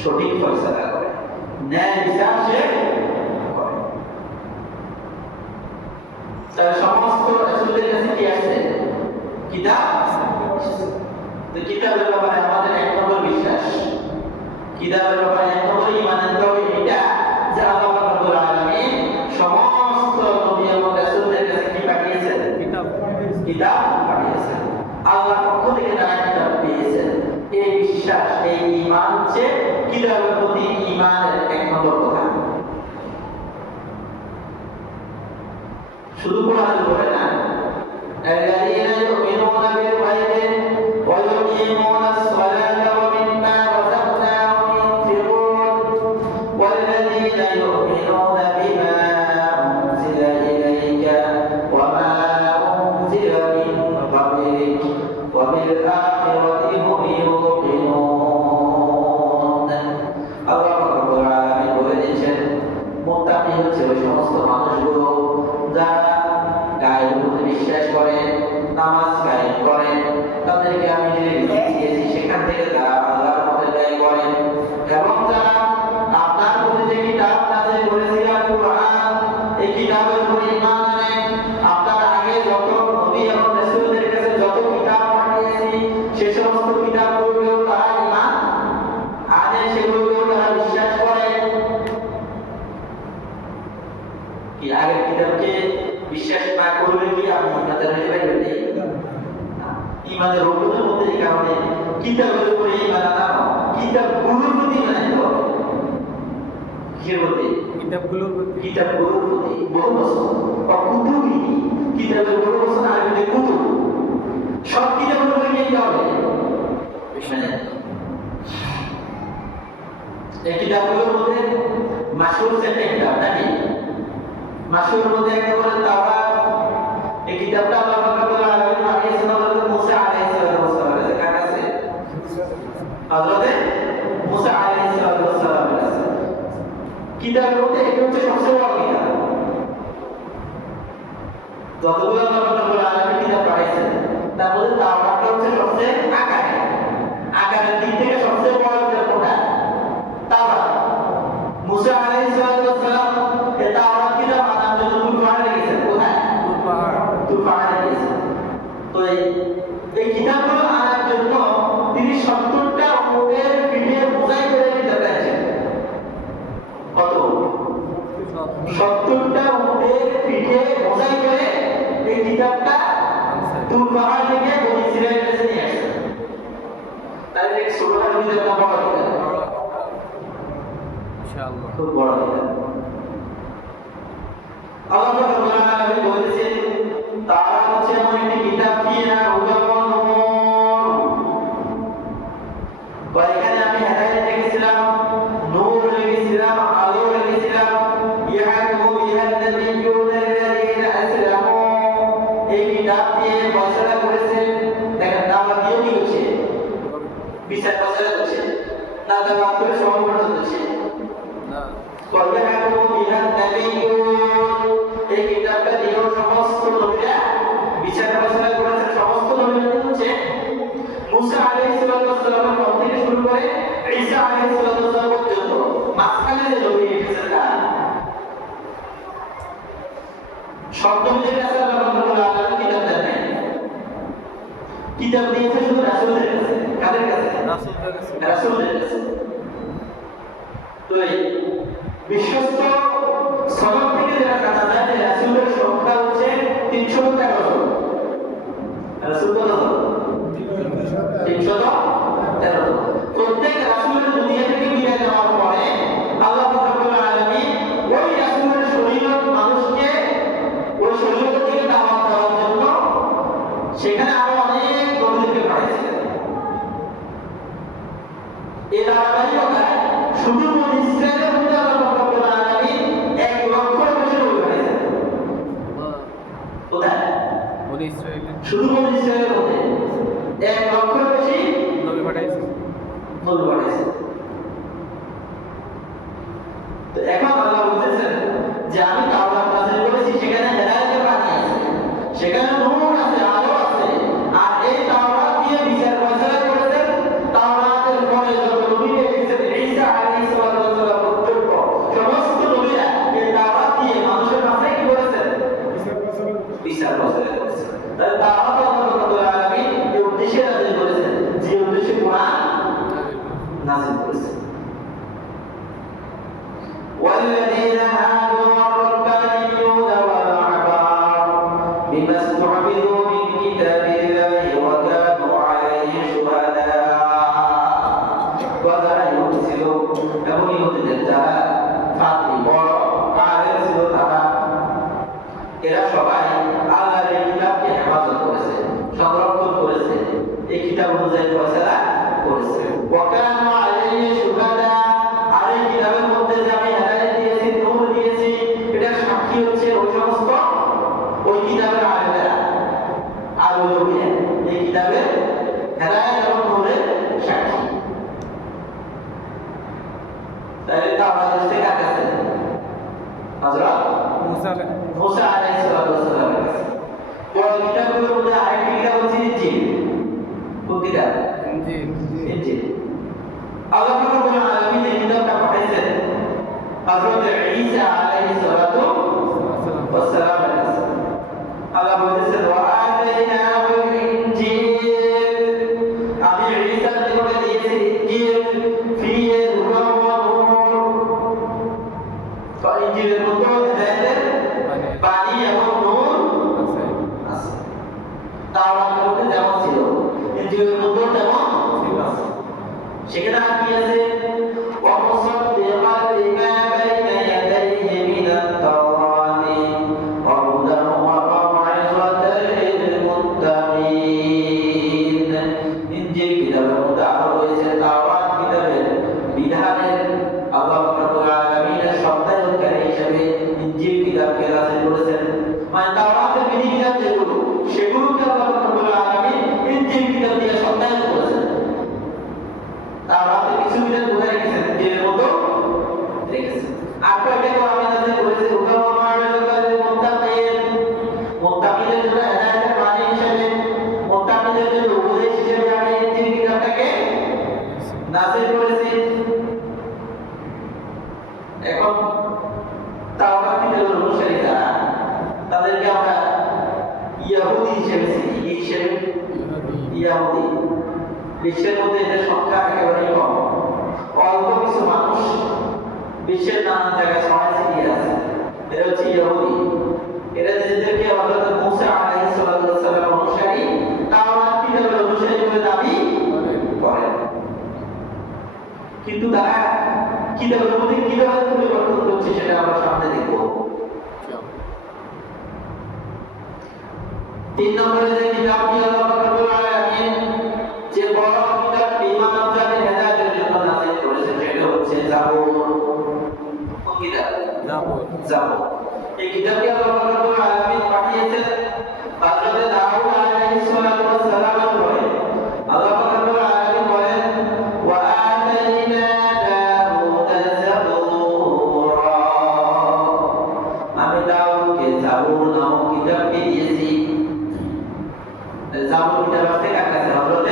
সঠিক ফয়সালা করে, ন্যায় বিচার সে করে। তার সমস্ত রাসূলের কাছে কি আছে? কিতাব। তো কিতাবের ব্যাপারে আমাদের এক নম্বর বিশ্বাস, কিতাবের ব্যাপারে এক নম্বর ঈমান আনতে হবে এটা যে আল্লাহ রাব্বুল আলামিন সমস্ত নবী এবং রাসূলদের কাছে কি পাঠিয়েছেন? কিতাব পাঠিয়েছেন। আল্লাহর পক্ষ থেকে তারা কিতাব পেয়েছেন। এই বিশ্বাস, এই ঈমান হচ্ছে কিতাবের প্রতি ঈমানের এক নম্বর কথা। শুধু কোরআনের উপরে না, الذين يؤمنون بالغيب ويقيمون الصلاة ومما رزقناهم ينفقون والذين يؤمنون بما أنزل إليك وما أنزل من قبلك وبالآخرة هم يوقنون الله رب العالمين বলেছেন মুত্তাকি হচ্ছে ওই সমস্ত মানুষগুলো যারা গায়ের উপরে বিশ্বাস করে, নামাজ কায়েম করে, তাদেরকে আমি যে রিজিক দিয়েছি সেখান থেকে তারা আল্লাহর পথে ব্যয় করেন, এবং যারা আপনার প্রতি যে কিতাব নাযিল করেছিলাম কুরআন, এই কিতাবের উপরে ঈমান আনে, আপনার আগে যত নবী এবং রাসূলদের কাছে যত কিতাব পাঠিয়েছি সে সমস্ত কিতাবগুলোও তারা ঈমান আনে, সেগুলোকেও তারা বিশ্বাস করে। কি আগের কিতাবকে বিশ্বাস না করলে কি আপনি ইমানদার হতে পারবেন না? ইমানের রূপের মধ্যে এই কারণে কিতাবের উপরে ঈমান আনা, কিতাবগুলোর প্রতি ঈমান আনতে হবে। কিসের প্রতি? কিতাবগুলোর প্রতি। বহু বছর কুতুবি, কিতাবের বহু বছর আরবিতে কুতুব, সব কিতাবের উপরে নিতে হবে। এই কিতাবগুলোর মধ্যে মাশহুর চারটি কিতাব নাকি? মাশহুরের মধ্যে একটা হলো তাওরাত। এই কিতাবটা আল্লাহ রাব্বুল আলামিন পাঠিয়েছেন হযরত মুসা আলাইহিস সালামের কাছে। হযরত মুসা আলাইহিস সালামের কাছে কিতাবের মধ্যে এটা হচ্ছে সবচেয়ে বড় কিতাব। যতগুলো আল্লাহ রাব্বুল আলামিন কিতাব পাঠিয়েছেন তার মধ্যে তাওরাতটা হচ্ছে সবচেয়ে আকারের দিক থেকে সবচেয়ে বড় কিতাব কোনটা? তাওরাত। মুসা আলাইহিস সালাম এই তাওরাত কিতাব আনার জন্য তুর পাহাড়ে গেছেন। কোথায়? তুর পাহাড়ে গেছেন। তো এই কিতাবগুলো আনার জন্য তিনি 70টা উটের পিঠে বোঝাই করে কিতাবটা এনেছেন। কত? 70টা উটের পিঠে বোঝাই করে এই কিতাবটা তুর পাহাড় থেকে বনি ইসরাইলের কাছে নিয়ে আসছেন। তাহলে এক ছোটখাটো কিতাব না বড় কিতাব? ইনশাআল্লাহ খুব বড় কিতাব। আল্লাহ রাব্বুল আলামিন বলেছেন তারা হচ্ছে এমন একটি কিতাব ফিহা হুদান ওয়া নূর। এখানে আমি হেদায়েত রেখেছিলাম, নূর রেখেছিলাম, আলো রেখেছিলাম। ইয়াহকুমু বিহান নাবিয়্যুনা আল্লাযীনা আসলামু, এই কিতাব দিয়ে ফয়সালা করেছেন। দেখেন দাওয়াত দিয়ে কি হচ্ছে? বিচার ফয়সালা করছে না, দাওয়াত করে সমাবর্তন হচ্ছে না। ওয়ায়াহকুমু বিহান নাবিয়্যুন, এই কিতাবটা দিয়েও সমস্ত নবীরা বিচার ফয়সালা করেছেন। সমস্ত নবীরা হচ্ছে মুসা আলাইহিস সালামের পর থেকে শুরু করে ঈসা আলাইহিস সালাম পর্যন্ত মাঝখানে যে নবী এসেছেন তারা সব নবীদের কাছে আল্লাহ রাব্বুল আলামিন কিতাব দেন নাই। কিতাব দিয়েছে শুধু রাসূলদের কাছে। কাদের কাছে? রাসূলদের কাছে। তো এই বিশ্বস্ত সনদ থেকে যেটা জানা যায় যে রাসূলের সংখ্যা হচ্ছে 313 জন। রাসূল কত? 313 জন। প্রত্যেক রাসূলের দুনিয়া থেকে বিদায় নেওয়ার পরে আল্লাহ রাব্বুল আলামিন বনি ইসরায়েলের মধ্যে আল্লাহ রাব্বুল আলামিন 1 লক্ষ বেশি নবী পাঠাইছেন। কোথায়? বনি ইসরায়েলে শুধু বনি ইসরায়েলের মধ্যে 1 লক্ষ বেশি নবী পাঠাইছে। নবী পাঠাইছেন। তো এখন আল্লাহ বলতেছেন যে আমি তাওরাত নাযিল করেছি, সেখানে হেদায়েতের বাণী আছে, সেখানে নূর আছে, আলো আছে। আর এই তাওরাত দিয়ে বিচার ফয়সালা করেছেন। তাওরাতের পরে যত নবী এসেছেন ঈসা আলাইহিস সালাতু ওয়াস সালাম পর্যন্ত সমস্ত নবীরা এই তাওরাত দিয়ে মানুষের মাঝে কি করেছেন? বিচার ফয়সালা করেছেন। তাই তাওরাত আল্লাহ রাব্বুল আলামিন এই উদ্দেশ্যে নাযিল করেছেন, যে উদ্দেশ্যে কোরআন নাযিল করেছেন। والذين هادوا والربانيون والأحبار بما استحفظوا من كتاب الله وكانوا عليه شهداء ولا يرسلوا এবং ইহুদিদের যারা ছাত্রী বড় আলেম ছিল তারা, এরা সবাই আল্লাহর এই কিতাবকে হেফাজত করেছে, সংরক্ষণ করেছে, এই কিতাব অনুযায়ী ফয়সালা করেছে। ওয়াকানু আলাইহি শুহাদা, আর এই কিতাবের মধ্যে যে আমি হেদায়েত দিয়েছি, নূর দিয়েছি, এটা সাক্ষী হচ্ছে ওই সমস্ত ওই কিতাবের আলেমেরা আর ওলুমিয়া, এই কিতাবের হেদায়েত এবং নূরের সাক্ষী। তাহলে তাওরাত এসেছে কার কাছে? হযরত মুসা আলাইহিস সালামের কাছে। ওই কিতাবগুলোর মধ্যে আরেকটি কিতাব হচ্ছে ইনজিল। কোন কিতাব? ইনজিল। আল্লাহ রাব্বুল আলামিন এই কিতাবটা পাঠাইছেন হযরত ঈসা আলাইহিস সালাতু ওয়াস সালামের কাছে। আল্লাহ বলেছেন ওয়া আতাইনাহুল ইনজিল, আমি ঈসার নিকটে দিয়েছি ইনজিল, ফিহি হুদান ওয়া নূর। তো ইনজিলের মধ্যে হেদায়েতের বাণী এবং নূর আছে। তাওরাতের মধ্যে যেমন ছিল, ইনজিলের মধ্যে তেমন ছিল। সেখানে আর কি আছে? ওয়া মুসাদ্দিকান লিমা বাইনা ইয়াদাইহি মিনাত তাওরাতি ওয়া হুদান ওয়া মাউইযাতান লিল মুত্তাকিন। ইনজিল কিতাবের মধ্যে আরো রয়েছে তাওরাত কিতাবের বিধানের আল্লাহ রাব্বুল আলামিনের সত্যায়নকারী হিসেবে ইনজিল কিতাবকে নাযিল করেছেন। মানে তাওরাতের বিধিবিধান যেগুলো, সেগুলোকে আল্লাহ রাব্বুল আলামিন ইনজিল কিতাব দিয়ে সত্যায়ন করেছেন। তাওরাতে কিছু বিধান বলে রেখেছেন, ইনজিলের মধ্যে রেখেছেন। আর কয়টা তো আমি নাযিল করেছি হুদান ওয়া মাউইযাতান লিল মুত্তাকিন, মুত্তাকিনের জন্য হেদায়েতের বাণী হিসেবে, মুত্তাকিনের জন্য উপদেশ হিসেবে আমি ইনজিল কিতাবটাকে নাযিল করেছি। এখন তাওরাত কিতাবের অনুসারী যারা, তাদেরকে আমরা ইহুদি হিসেবে চিনি। কি হিসেবে? ইহুদি। বিশ্বের মধ্যে এদের সংখ্যা একেবারেই কম, অল্প কিছু মানুষ বিশ্বের নানান জায়গায় ছড়াই ছিটিয়ে আছে। এরা হচ্ছে ইহুদি। এরা নিজেদেরকে হযরত মুসা আলাইহিস সালামের অনুসারী, তাওরাত কিতাবের অনুসারী বলে দাবি করে। কিন্তু তারা কিতাবের মধ্যে কিভাবে পরিবর্তন করছে সেটা আমরা সামনে দেখব। 3 নম্বরে যে কিতাবটি আল্লাহ রাব্বুল আলামিন যে বড় কিতাব ঈমান জাতির হেদায়েতের জন্য নাযিল করেছেন, সেটা হচ্ছে জাবুর। কোন কিতাব? জাবুর। এই কিতাবটি আল্লাহ রাব্বুল আলামিন পাঠিয়েছেন হযরত দাউদ আলাইহিস সালাতু ওয়াস সালামের পরে। আল্লাহ রাব্বুল আলামিন বলেন ওয়া আতাইনা দাউদা জাবুরা, আমি দাউদকে জাবুর নামক কিতাবটি দিয়েছি। জাবুর কিতাব আছে কার কাছে? হযরত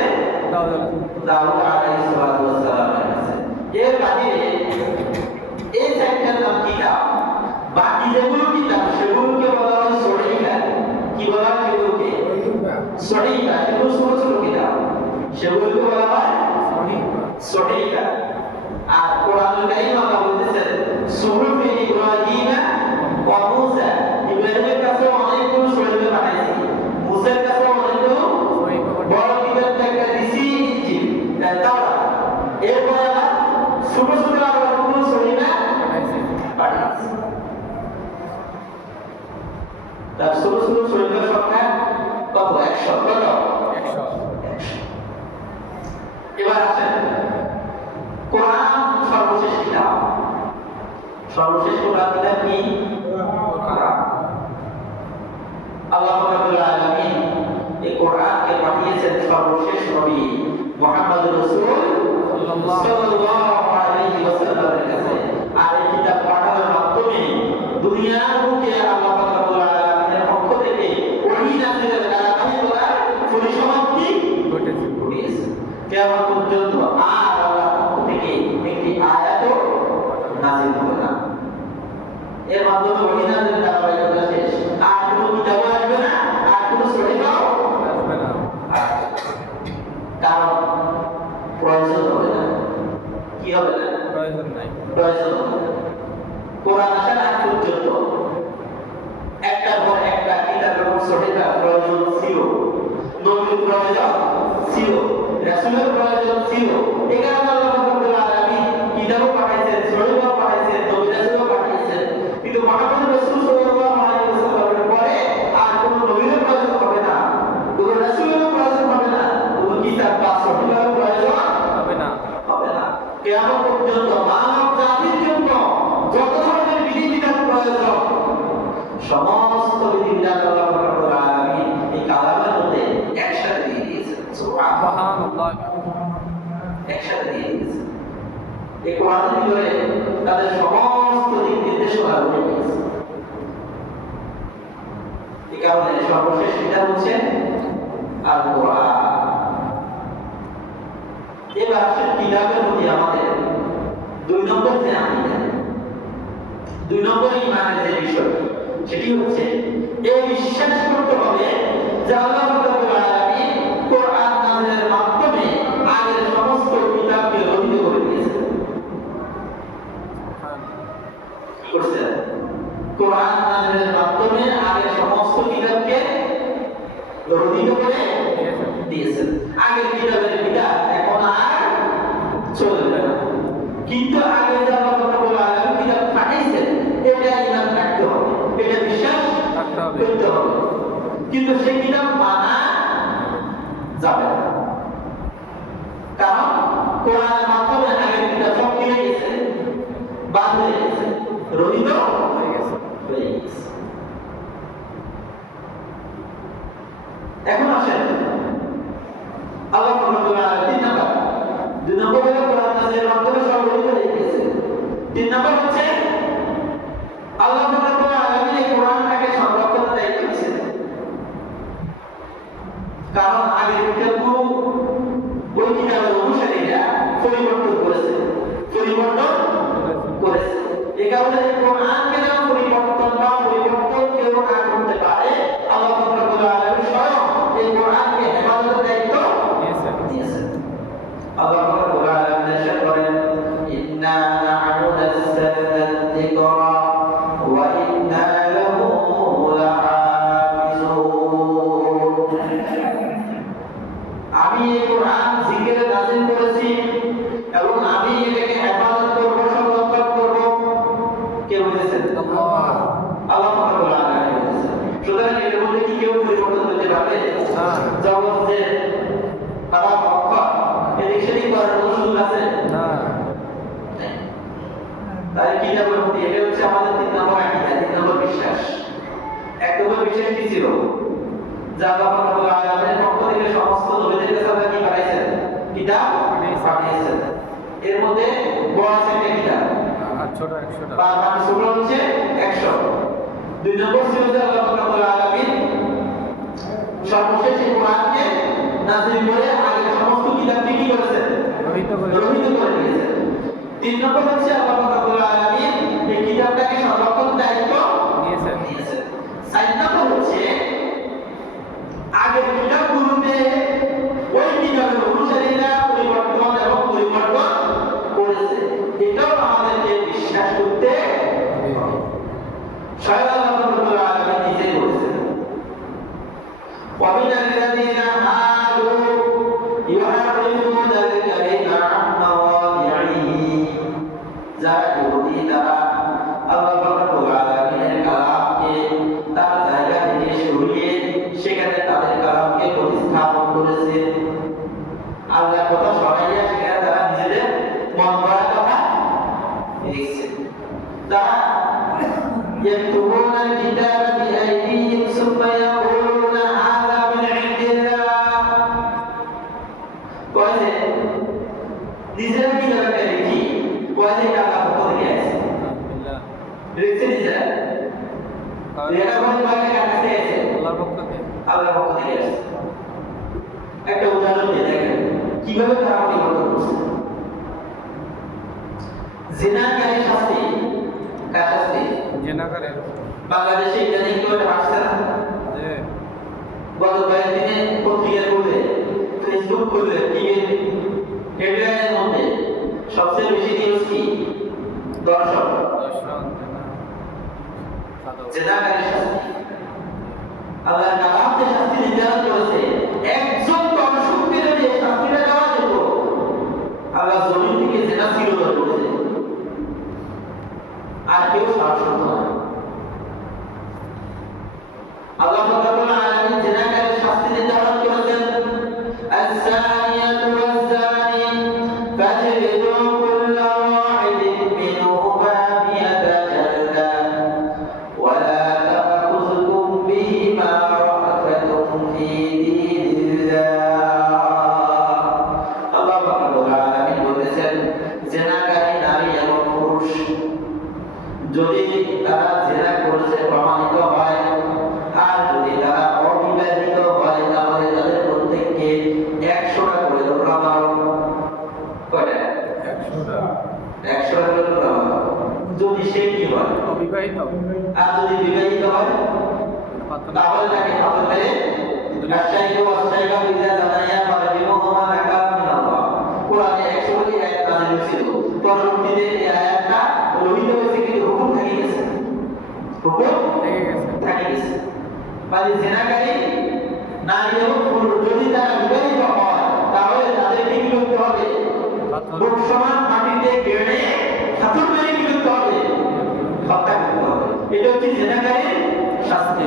দাউদ আলাইহিস সালাতু ওয়াস সালামের কাছে। এর বাহিরে এই চারটার নাম কিতাব। বাকি যেগুলো কিতাব সেগুলোকে বলা হয় সহিফা। কি বলা হয় সেগুলোকে? সহিফা। সেগুলো ছোট ছোট কিতাব, সেগুলোকে বলা হয় সহিফা। আর কোরআনুল কারীম আল্লাহ বলতেছেন সুহুফি ইব্রাহিম ওয়া মূসা, ইব্রাহিমের কাছে অনেকগুলো সহিফা পাঠাইছি, মূসার কাছে অনেকগুলো বড় কিতাব একটা দিছি, ইনজিল, তাওরাত। এরপর আবার ছোট ছোট আরো অনেকগুলো সহিফা পাঠাইছি। তার ছোট ছোট সহিফার সংখ্যা কত? 100। কত? 100। এবার আসেন কোরআন সর্বশেষ কিতাব। সর্বশেষ কোরআন কিতাব কি? কোরআন। আল্লাহ রাব্বুল আলামিন এই কোরআনকে পাঠিয়েছেন সর্বশেষ নবী মুহাম্মদ রাসূল সাল্লাল্লাহু আলাইহি ওয়াসাল্লামের কাছে। আর এই কিতাব পাঠানোর মাধ্যমে দুনিয়ার বুকে আল্লাহ রাব্বুল আলামিনের পক্ষ থেকে ওহী নাযিলের ধারাবাহিক করার পরিসমাপ্তি ঘটেছে। কিয়ামত পর্যন্ত আর আল্লাহর পক্ষ থেকে একটি আয়াতও নাযিল হবে না। এর মাধ্যমে ওহী নাযিলের ধারাবাহিকতা শেষ। আর কোনো কিতাব আসবে না, আর কোনো সহিফাও আসবে না। কারণ প্রয়োজন হবে না। কি হবে না? প্রয়োজন নাই। প্রয়োজন হবে না। কোরআন আসার আগ পর্যন্ত একটার পর একটা কিতাব এবং সহিফা প্রয়োজন ছিল, নবীর প্রয়োজন ছিল, রাসূলের প্রয়োজন ছিল। এই কারণে আল্লাহ রাব্বুল আলামিন কিতাবও পাঠাইছেন, সহিফাও পাঠাইছেন, নবী রাসূলও পাঠাইছেন। কিন্তু মুহাম্মদ রাসূল সাল্লাল্লাহু আলাইহি ওয়াসাল্লামের পরে আর কোনো নবীর প্রয়োজন হবে না, কোনো রাসূলেরও প্রয়োজন হবে না, কোনো কিতাব বা সহিফারও প্রয়োজন হবে না। হবে না। কিয়ামত পর্যন্ত মানব জাতির জন্য যত ধরনের বিধিবিধান প্রয়োজন, সমস্ত বিধিবিধান আল্লাহ রাব্বুল আলামিন এই কালামের মধ্যে একসাথে দিয়ে দিয়েছেন। সুবহানাল্লাহ। একসাথে দিয়ে দিয়েছেন। এই কোরআনের ভিতরে তাদের সমস্ত দিক নির্দেশনা রয়ে গেছে। এই কারণে সর্বশেষ কিতাব হচ্ছে আল কোরআন। এবার আসেন কিতাবের প্রতি আমাদের 2 নম্বর যে আকীদা, 2 নম্বর ঈমানের যে বিষয়, সেটি হচ্ছে এই বিশ্বাস করতে হবে যে আল্লাহ রাব্বুল আলামিন কোরআন নাযিলের মাধ্যমে আগের সমস্ত কিতাবকে রহিত করে দিয়েছেন। করছেন। কোরআন নাযিলের মাধ্যমে আগের সমস্ত কিতাবকে রহিত করে দিয়েছেন। আগের কিতাবের বিধান এখন আর চলবে না। কিন্তু আগে যে আল্লাহ রাব্বুল আলামিন কিতাব পাঠিয়েছেন, এটা ঈমান রাখতে হবে, এটা বিশ্বাস করতে হবে। কিন্তু সেই কিতাব মানা যাবে না। কারণ কোরআনের মাধ্যমে আগের কিতাব সব কি হয়ে গেছে? বাদ হয়ে গেছে, রহিত হয়ে গেছে। এখন আসেন আল্লাহ রাব্বুল আলামিন 3 নম্বর, 2 নম্বর হলো কোরআন নাযিলের মাধ্যমে সব রহিত হয়ে গেছে। 3 নম্বর হচ্ছে আল্লাহ রাব্বুল আলামিন এই কোরআনটাকে সংরক্ষণের দায়িত্ব দিয়েছেন। কারণ আগের কিতাবগুলো ওই কিতাবের অনুসারীরা পরিবর্তন করেছে। এই কারণে এই কোরআনকে যেন পরিবর্তন কেউ না করতে পারে, আল্লাহ রাব্বুল আলামিন স্বয়ং এই কোরআনকে হেফাজতের দায়িত্ব দিয়েছেন। আল্লাহ রাব্বুল আলামিন ইরশাদ করেন, ইন্না নাহনু নাযালনা যিকরা ওয়া ইন্না লাহু লাহাফিজুন। আমি এই কোরআন জিকিরে নাযিল করেছি এবং আমি এটাকে হেফাজত করব, সংরক্ষণ করব। কে বলেছেন? আল্লাহ রাব্বুল আলামিন বলেছেন। সুতরাং এর মধ্যে কি কেউ পরিবর্তন করতে পারবে? জগৎ যে খারাপ অক্ষর এদিক সেদিক করার কোনো সুযোগ আছে? তাই কিতাবের প্রতি এটা হচ্ছে আমাদের 3 নম্বর আকীদা, 3 নম্বর বিশ্বাস। 1 নম্বর বিশ্বাস কি ছিল? যে আল্লাহ রাব্বুল আলামিনের পক্ষ থেকে সমস্ত নবীদের কাছে আল্লাহ কি পাঠাইছেন? কিতাব পাঠিয়েছেন। এর মধ্যে বড় আছে একটা কিতাব আর ছোট 100টা। বা ছোট হচ্ছে 100। 2 নম্বর ছিল যে আল্লাহ রাব্বুল আলামিন সর্বশেষ এই কোরআনকে নাযিল করে আগের সমস্ত কিতাবকে কি করেছেন? রহিত করে দিয়েছেন। 3 নম্বর হচ্ছে আল্লাহ রাব্বুল আলামিন এই কিতাবটাকে সংরক্ষণের দায়িত্ব নিয়েছেন। 4 নম্বর হচ্ছে আগের কিতাবগুলোতে ওই কিতাবের অনুসারীরা পরিবর্তন করেছে। এটাও আমাদেরকে বিশ্বাস করতে হবে। স্বয়ং আল্লাহ রাব্বুল আলামিন নিজেই বলেছেন, وَمِنَ الَّذِينَ هَادُوا يُحَرِّفُونَ الْكَلِمَ عَن مَّوَاضِعِهِ। যারা ইহুদি তারা আল্লাহ রাব্বুল আলামিনের কালামকে তার জায়গা থেকে সরিয়ে সেখানে তাদের কালামকে প্রতিস্থাপন করেছে। আল্লাহর কথা সরাইয়া সেখানে তারা নিজেদের মন গড়া কথা লিখছে। তারা يكتبون الكتاب بأيديهم ثم يقولون هذا من عند الله কয় নিজেরা কি জায়গাটা লিখি কয় যে টাকা পক্ষ থেকে আসে লিখছে নিজেরা লেখা বই কয় কাছ থেকে আসে আল্লাহর পক্ষ থেকে। আল্লাহর পক্ষ থেকে আসে। একটা উদাহরণ দিয়ে দেখেন কিভাবে তারা পরিবর্তন করছে। জিনাকারী শাস্তি কার শাস্তি? জেনাকারে বাংলাদেশে ইদানিং কেউ এটা আসছে না যে গত কয়েকদিনে পত্রিকা খুললে ফেসবুক খুললে টিভির হেডলাইনের মধ্যে সবচেয়ে বেশি নিউজ কি? দর্শক দর্শন জেনাকারী শাস্তি। আল্লাহ কালাম যে শাস্তি নির্ধারণ করেছে একজন দর্শককে যদি এই শাস্তিটা দেওয়া যেত আল্লাহ জমিন থেকে জেনা ছিল করেছে আর কেউ সাহস করতো না। আল্লাহ রাব্বুল আলামিন জিনাকারীর শাস্তি নির্ধারণ করেছেন আস-সানিয়াতু ওয়াজ-জানি ফাজলিদু কুল্লা ওয়াহিদিন মিনহুমা মিআতা জালদা ওয়া লা তা'খুযুকুম বিহিমা রা'ফাতুন ফী দীনিল্লাহ। আল্লাহ রাব্বুল আলামিন বলেছেন জিনাকারী নারী এবং পুরুষ যদি তারা জিনা করেছে প্রমাণিত হয় আর যদি তারা অবিবাহিত হয় তাহলে তাদের প্রত্যেককে 100টা করে দোলা মারো। কয়টা? 100টা 100টা করে দোলা মারো। যদি সে কি হয়? অবিবাহিত আর যদি বিবাহিত হয় তাহলে তাকে হাতে মেরে রাষ্ট্রায়িক অস্থায়িকা বিজা জানাইয়া পারে বিমোহমা রাখা মিনাল্লাহ। কোরআনে 100টি আয়াত নাযিল ছিল। পরবর্তীতে এই আয়াতটা রহিত হয়েছে কিন্তু হুকুম থেকে গেছে। হুকুম থেকে গেছে। থাকে গেছে। মানে জিনাকারী নারী এবং পুরুষ যদি তারা বিবাহিত হয় তাহলে তাদেরকে কি করতে হবে? বুক সমান মাটিতে গেড়ে হাতুড় মেরে কি করতে হবে? হত্যা করতে হবে। এটা হচ্ছে জিনাকারীর শাস্তি।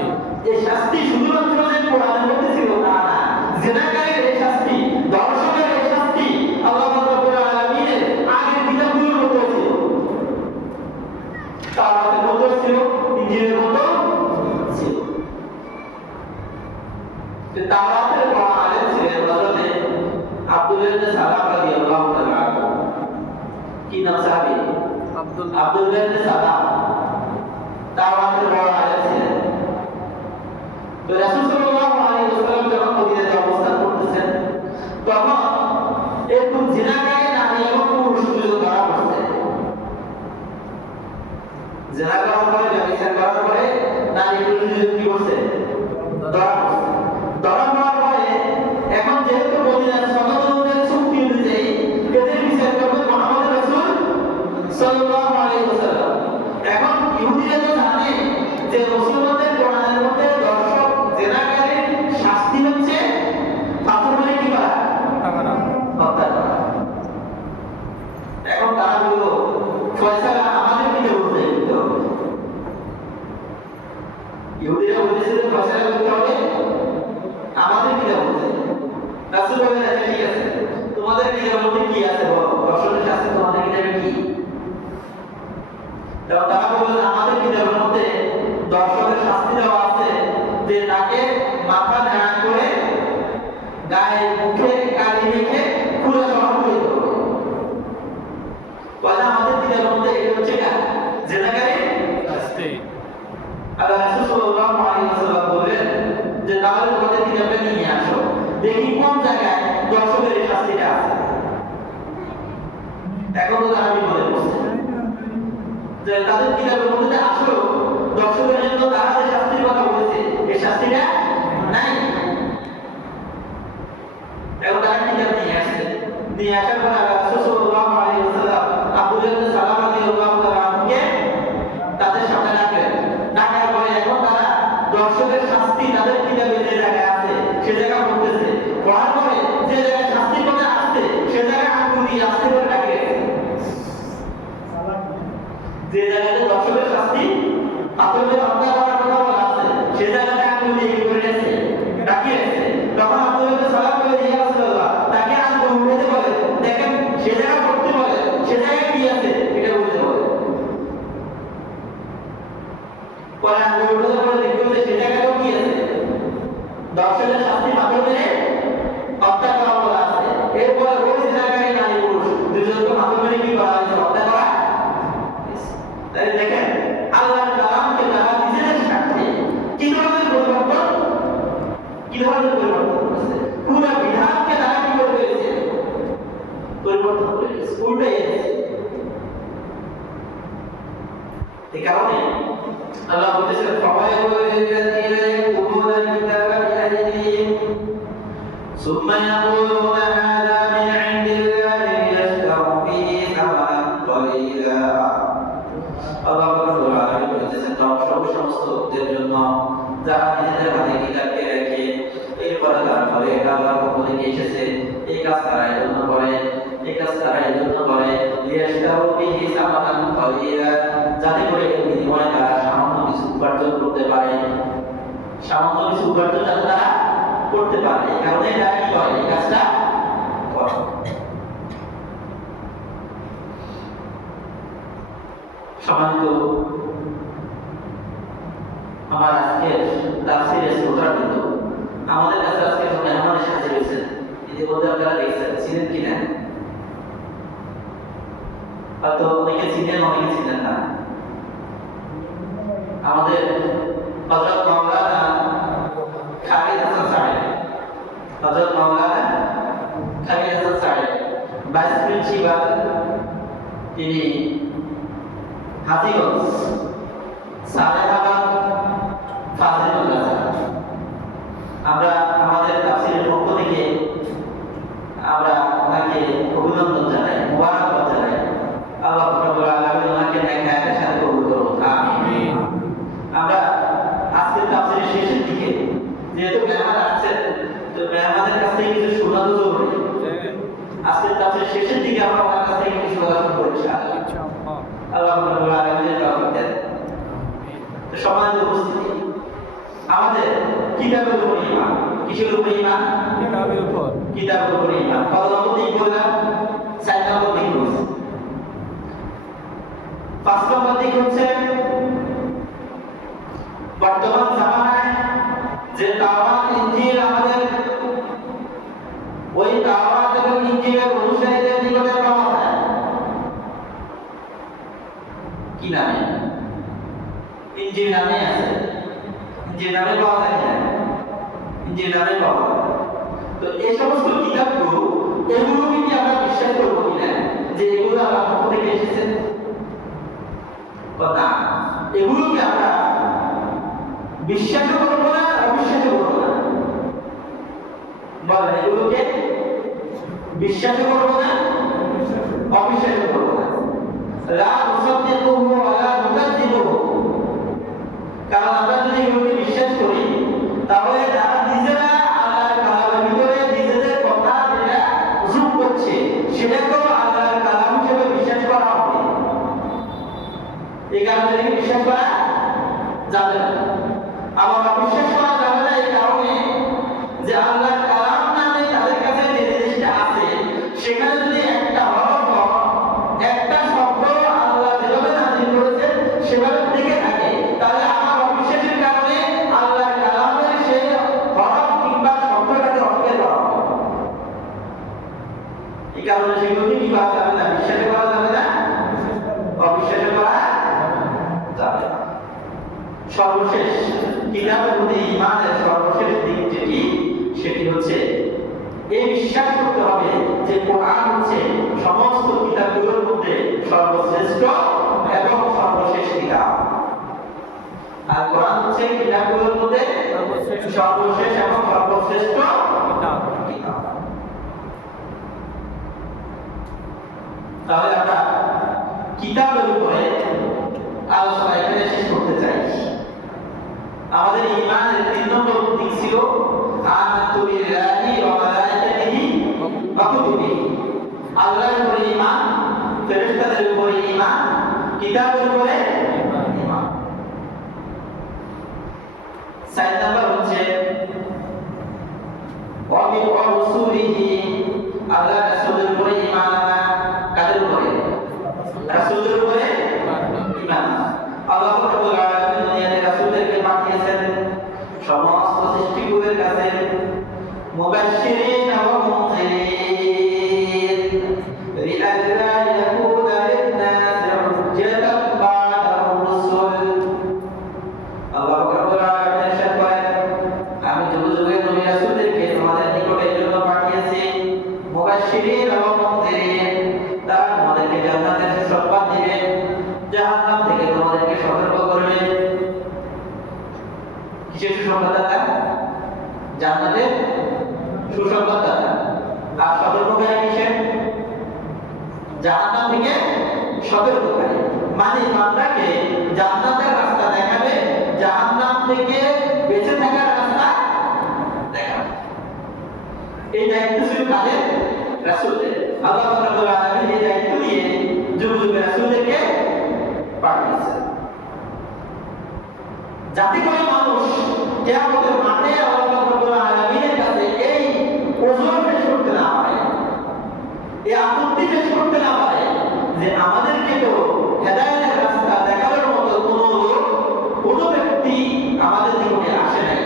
এই শাস্তি শুধুমাত্র যে কোরআনের মধ্যে ছিল তা না, জিনাকারীর এই শাস্তি, দর্শকের এই শাস্তি আল্লাহ রাব্বুল আলামিনের আগের কিতাবগুলোর মধ্যে ছিল। তাওরাতের মধ্যে ছিল, ইনজিলের মধ্যে ছিল। তাওরাতের বড় আলেম ছিলেন হযরত আব্দুল্লাহ ইবনে সালাম রাদিয়াল্লাহু তাআলা আনহু। কি নাম সাহাবী? আব্দুল্লাহ ইবনে সালাম। তাওরাতের বড় আলেম ছিলেন। তো রাসূল সাল্লাল্লাহু আলাইহি ওয়াসাল্লাম যখন মদিনাতে অবস্থান করতেছেন তখন এরকম জিনাকারী নারী এবং পুরুষ দুজন ধরা পড়ছে। জিনা করার পরে ব্যভিচার করার পরে নারী পুরুষ দুজন কি করছে? ধরা পড়ছে। ধরা পড়ার পরে এখন যেহেতু মদিনার সনদ অনুযায়ী চুক্তি অনুযায়ী এদের বিচার করবে মুহাম্মদ রাসূল সাল্লাল্লাহু আলাইহি ওয়াসাল্লাম। এখন ইহুদিরা তো জানে যে মুসলমানদের কোরআনের মধ্যে দর্শক জিনাকারীর শাস্তি হচ্ছে পাথর মেরে কি করা? হত্যা করা। এখন তারা বলল ফয়সালা আমাদের কি করতে হবে? ইহুদিরা বলেছিল ফয়সালা করতে হবে আমাদের কি বলছে? রাসূল বলেন আচ্ছা ঠিক আছে, তোমাদের কিতাবের মধ্যে কি আছে বলো, দর্শকের শাস্তি তোমাদের কিতাবে কি? এবং তারা বললেন আমাদের কিতাবের মধ্যে দর্শকের শাস্তি দেওয়া আছে যে তাকে মাথা ন্যাড়া করে গায়ে মুখে কালি মেখে পুরো শহর করে দিতে হবে। আমাদের কিতাবের মধ্যে এটা হচ্ছে জিনাকারী শাস্তি। আর রাসূল সাল্লাল্লাহু আলাইহি ওয়াসাল্লাম বলেন যে তাহলে তোমাদের কিতাবটা নিয়ে আসো, দেখি কোন জায়গায় দর্শকের এই শাস্তিটা আছে। এখন তো তারা বিপদে পড়ছে যে তাদের কিতাবের মধ্যে আসলো দর্শকের জন্য তারা যে শাস্তির কথা বলেছে এই শাস্তিটা নাই। এখন তারা কিতাব নিয়ে আসছে। নিয়ে আসার পরে রাসূল সাল্লাল্লাহু আলাইহি ওয়াসাল্লাম আব্দুল্লাহ ইবনে সালাম রাদিয়াল্লাহু তাআলা আনহুকে তাদের সামনে ডাকলেন। ডাকার পরে এখন তারা দর্শকের শাস্তি তাদের কিতাবে যে জায়গায় আছে সে জায়গা পড়তেছে। পড়ার পরে যে জায়গায় শাস্তির কথা আসছে সে জায়গায় আঙ্গুল দিয়ে আসতে করে ডাকে। যে জায়গাতে দর্শকের শাস্তি পাথর মেরে হত্যা করার কথা বলা আছে সে জায়গাতে আঙ্গুল দিয়ে কি করে আছে? ডাকিয়েছে। তখন আব্দুল্লাহ ইবনে সালাম বলে ইয়া রাসূলুল্লাহ তাকে আঙ্গুল উঠাতে বলে, দেখেন সে জায়গা পড়তে বলে, সে জায়গায় কি আছে এটা বলতে বলে। ধর্ষণের শাস্তি পাথর মেরে হত্যা করা বলা আছে। এরপরে ওই জিনাকারী নারী পুরুষ দুজনকে পাথর মেরে কি করা হয়েছে? হত্যা করা। তাই দেখেন আল্লাহর কালামকে তারা নিজেদের স্বার্থে কি ধরনের পরিবর্তন করেছে, পুরো বিধানকে তারা কি করে ফেলেছে? পরিবর্তন করে ফেলেছে, উল্টে গেছে। এই কারণে আল্লাহ বলেছেন ফাওয়াইলুল লিল্লাযীনা ইয়াকতুমুনা আল-কিতাবা বিআইদিহিম সুম্মা ইয়াকুলুনা হাযা মিন 'ইন্দিল্লাহি লিয়াশতারু বিহি সামানান কালীলা। আল্লাহ রাব্বুল আলামিন বলেছেন সমস্ত লোকদের জন্য যারা নিজেদের হাতে কিতাবকে রেখে এরপরে তারা বলে এটা আল্লাহর পক্ষ থেকে এসেছে, এই কাজ তারা এই জন্য করে, এই কাজ তারা এই জন্য করে লিয়াশতারু বিহি সামানান কালীলা, যাতে করে এর বিনিময়ে তারা সামান্য কিছু উপার্জন করতে পারে, সামান্য কিছু উপার্জন যাতে তারা করতে পারে। এই কারণে তারা কি করে? এই কাজটা করে। সম্মানিত আমার আজকের তাফসীরের শ্রোতাবৃন্দ, আমাদের কাছে আজকে মেহমান এসে হাজির হয়েছেন। ইতিমধ্যে আপনারা দেখছেন, ছিলেন কিনা হয়তো অনেকে চিনেন, অনেকে চিনেন না। আমাদের হযরত মাওলানা খালিদ হাসান সাহেব, হযরত মাওলানা খালিদ হাসান সাহেব ভাইস প্রিন্সিপাল, তিনি হাজীগঞ্জ সালেহাবাদ ফাজিলুল আজহার। আমরা আমাদের তাফসীরের পক্ষ থেকে আমরা ওনাকে অভিনন্দন জানাই, মুবারকবাদ জানাই। আল্লাহ রাব্বুল আলামিন ওনাকে নেক হায়াতের সাথে কবুল করুন, আমিন। আমরা আজকের তাফসীরের শেষের দিকে যেহেতু মেহমান আসছেন, তো মেহমানের কাছ থেকে কিছু শোনা তো জরুরি। আজকের তাফসীরের শেষের দিকে আমরা ওনার কাছ থেকে কিছু শোনা শুরু করব ইনশাআল্লাহ। আল্লাহ রাব্বুল আলামিনের তৌফিক দেন। তো সম্মানিত উপস্থিতি, আমাদের কিতাবের উপর ঈমান। কিসের উপর ঈমান? কিতাবের উপর। কিতাবের উপর ঈমান। কত নম্বর দিক বললাম? 4 নম্বর দিক বলছি। 5 নম্বর দিক হচ্ছে বর্তমান জামানায় যে তাওরাত ইনজিল আমাদের, ওই তাওরাত এবং ইনজিলের অনুসারীদের নিকটে পাওয়া যায় কি নামে? ইনজিল নামে আছে। ইনজিল নামে পাওয়া যায় না? ইনজিল নামে পাওয়া যায়। তো এই সমস্ত কিতাবগুলো, এগুলোকে কি আমরা বিশ্বাস করবো কিনা যে এগুলো আল্লাহর পক্ষ থেকে এসেছে? না, এগুলোকে আমরা বিশ্বাস করবো না, অবিশ্বাস করবো না। বলেন, এগুলোকে বিশ্বাস করবো না, অবিশ্বাস করবো না। লা নুসাদ্দিকুহু ওয়া লা নুকাযযিবুহু। কারণ আমরা যদি এগুলোকে বিশ্বাস করি, তাহলে যারা নিজেরা আল্লাহর কালামের ভিতরে নিজেদের কথা যেটা যোগ করছে, সেটাকেও আল্লাহর কালাম হিসেবে বিশ্বাস করা হবে। এই কারণে বিশ্বাস করা যাবে না। আবার অবিশ্বাস করা যাবে না এই কারণে যে আল্লাহর কালাম নামে তাদের কাছে যে জিনিসটা আছে, সেখানে যদি একটা হরফ, একটা শব্দ আল্লাহ যেভাবে নাযিল করেছেন সেভাবে থেকে থাকে, তাহলে আমার অবিশ্বাসের কারণে আল্লাহর কালামের সেই হরফ কিংবা শব্দটাকে অস্বীকার করা হবে। এই কারণে সেগুলোকে কি করা যাবে না? বিশ্বাস করা যাবে না, অবিশ্বাস করা যাবে না। সর্বশেষ কিতাবের প্রতি ঈমানের সর্বশেষ দিক যেটি, সেটি হচ্ছে এই বিশ্বাস করতে হবে যে কোরআন হচ্ছে সমস্ত কিতাবগুলোর মধ্যে সর্বশ্রেষ্ঠ এবং সর্বশেষ কিতাব। আর কোরআন হচ্ছে কিতাবগুলোর মধ্যে সর্বশেষ এবং সর্বশ্রেষ্ঠ কিতাব। তাহলে আমরা কিতাবের উপরে আলোচনা এখানে শেষ করতে চাই। আমাদের ঈমানের 3 নম্বর দিক ছিল আমানতু বিল্লাহি ওয়া মালাইকাতিহি ওয়া কুতুবিহি। আল্লাহর উপরে ঈমান, ফেরেশতাদের উপরে ঈমান, কিতাবের উপরে ঈমান। 4 নম্বর হচ্ছে ওয়া বিরসুলিহি। আল্লাহর রাসূলের উপরে ঈমান আনা। কাদের উপরে? রাসূলের উপরে ঈমান। আল্লাহ রাব্বুল আলামিন দুনিয়াতে রাসূলদেরকে পাঠিয়েছেন সমস্ত সৃষ্টিগুলোর কাছে তোমাদেরকে সতর্ক করবে। কিসের সুসংবাদদাতা? জান্নাতের সুসংবাদদাতা। আর সতর্ককারী কিসের? জাহান্নাম থেকে সতর্ককারী। মানে বান্দাকে জান্নাতের রাস্তা দেখাবে, জাহান্নাম থেকে বেঁচে থাকার রাস্তা দেখাবে। এই দায়িত্ব ছিল কাদের? রাসূলদের। আল্লাহ রাব্বুল আলামিন এই দায়িত্ব দিয়ে যুগ যুগে রাসূলদেরকে পাঠিয়েছেন, যাতে করে মানুষ কিয়ামতের মাঠে আল্লাহ রাব্বুল আলামিনের কাছে এই ওজর পেশ করতে না পারে, এই আপত্তি পেশ করতে না পারে যে আমাদেরকে তো হেদায়েতের রাস্তা দেখানোর মতো কোনো ব্যক্তি আমাদের জীবনে আসে নাই।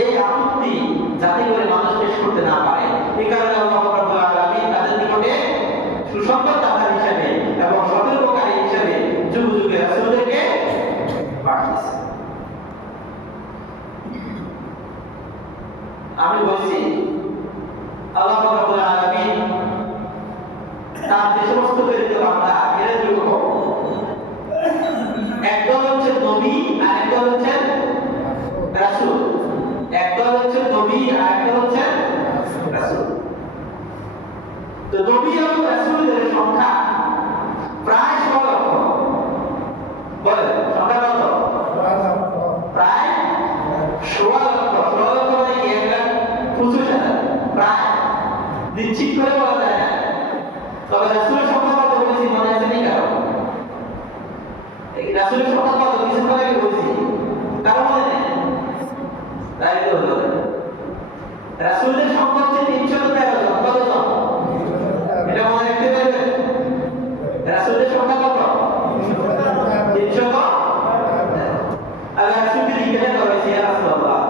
এই আপত্তি যাতে করে মানুষ পেশ করতে না পারে, এই কারণে আল্লাহ রাব্বুল আলামিন তাদের নিকটে সুসংবাদদাতা হিসেবে এবং সতর্ককারী হিসেবে যুগ যুগে রাসূলদেরকে পাঠিয়েছেন। আমি বলছি আল্লাহ রাব্বুল আলামিন তার যে সমস্ত প্রেরিত বান্দা এরা দুটো, একদল হচ্ছে নবী আর একদল হচ্ছে রাসূল। একদল হচ্ছে নবী আর একদল হচ্ছে রাসূল। তো নবী এবং রাসূলদের সংখ্যা প্রায় 16 লক্ষ। বলেন সংখ্যা কত? প্রায় 16 লক্ষ। 16 লক্ষ মানে কি? 1,25,000 প্রায়, নিশ্চিত করে বলা যায় না। তবে রাসূলের সংখ্যা কত বলেছি মনে আছে নি কারো? এই রাসূলের সংখ্যা কত কিছুক্ষণ আগে বলেছি, কারো মনে নেই? তাই তো হলো রাসূলের সংখ্যা হচ্ছে 313 জন। কত জন? এটা মনে রাখতে পারবেন? রাসূলের সংখ্যা কত? 313। আর রাসূলকে জিজ্ঞাসা করা হয়েছে, ইয়া রাসূলুল্লাহ,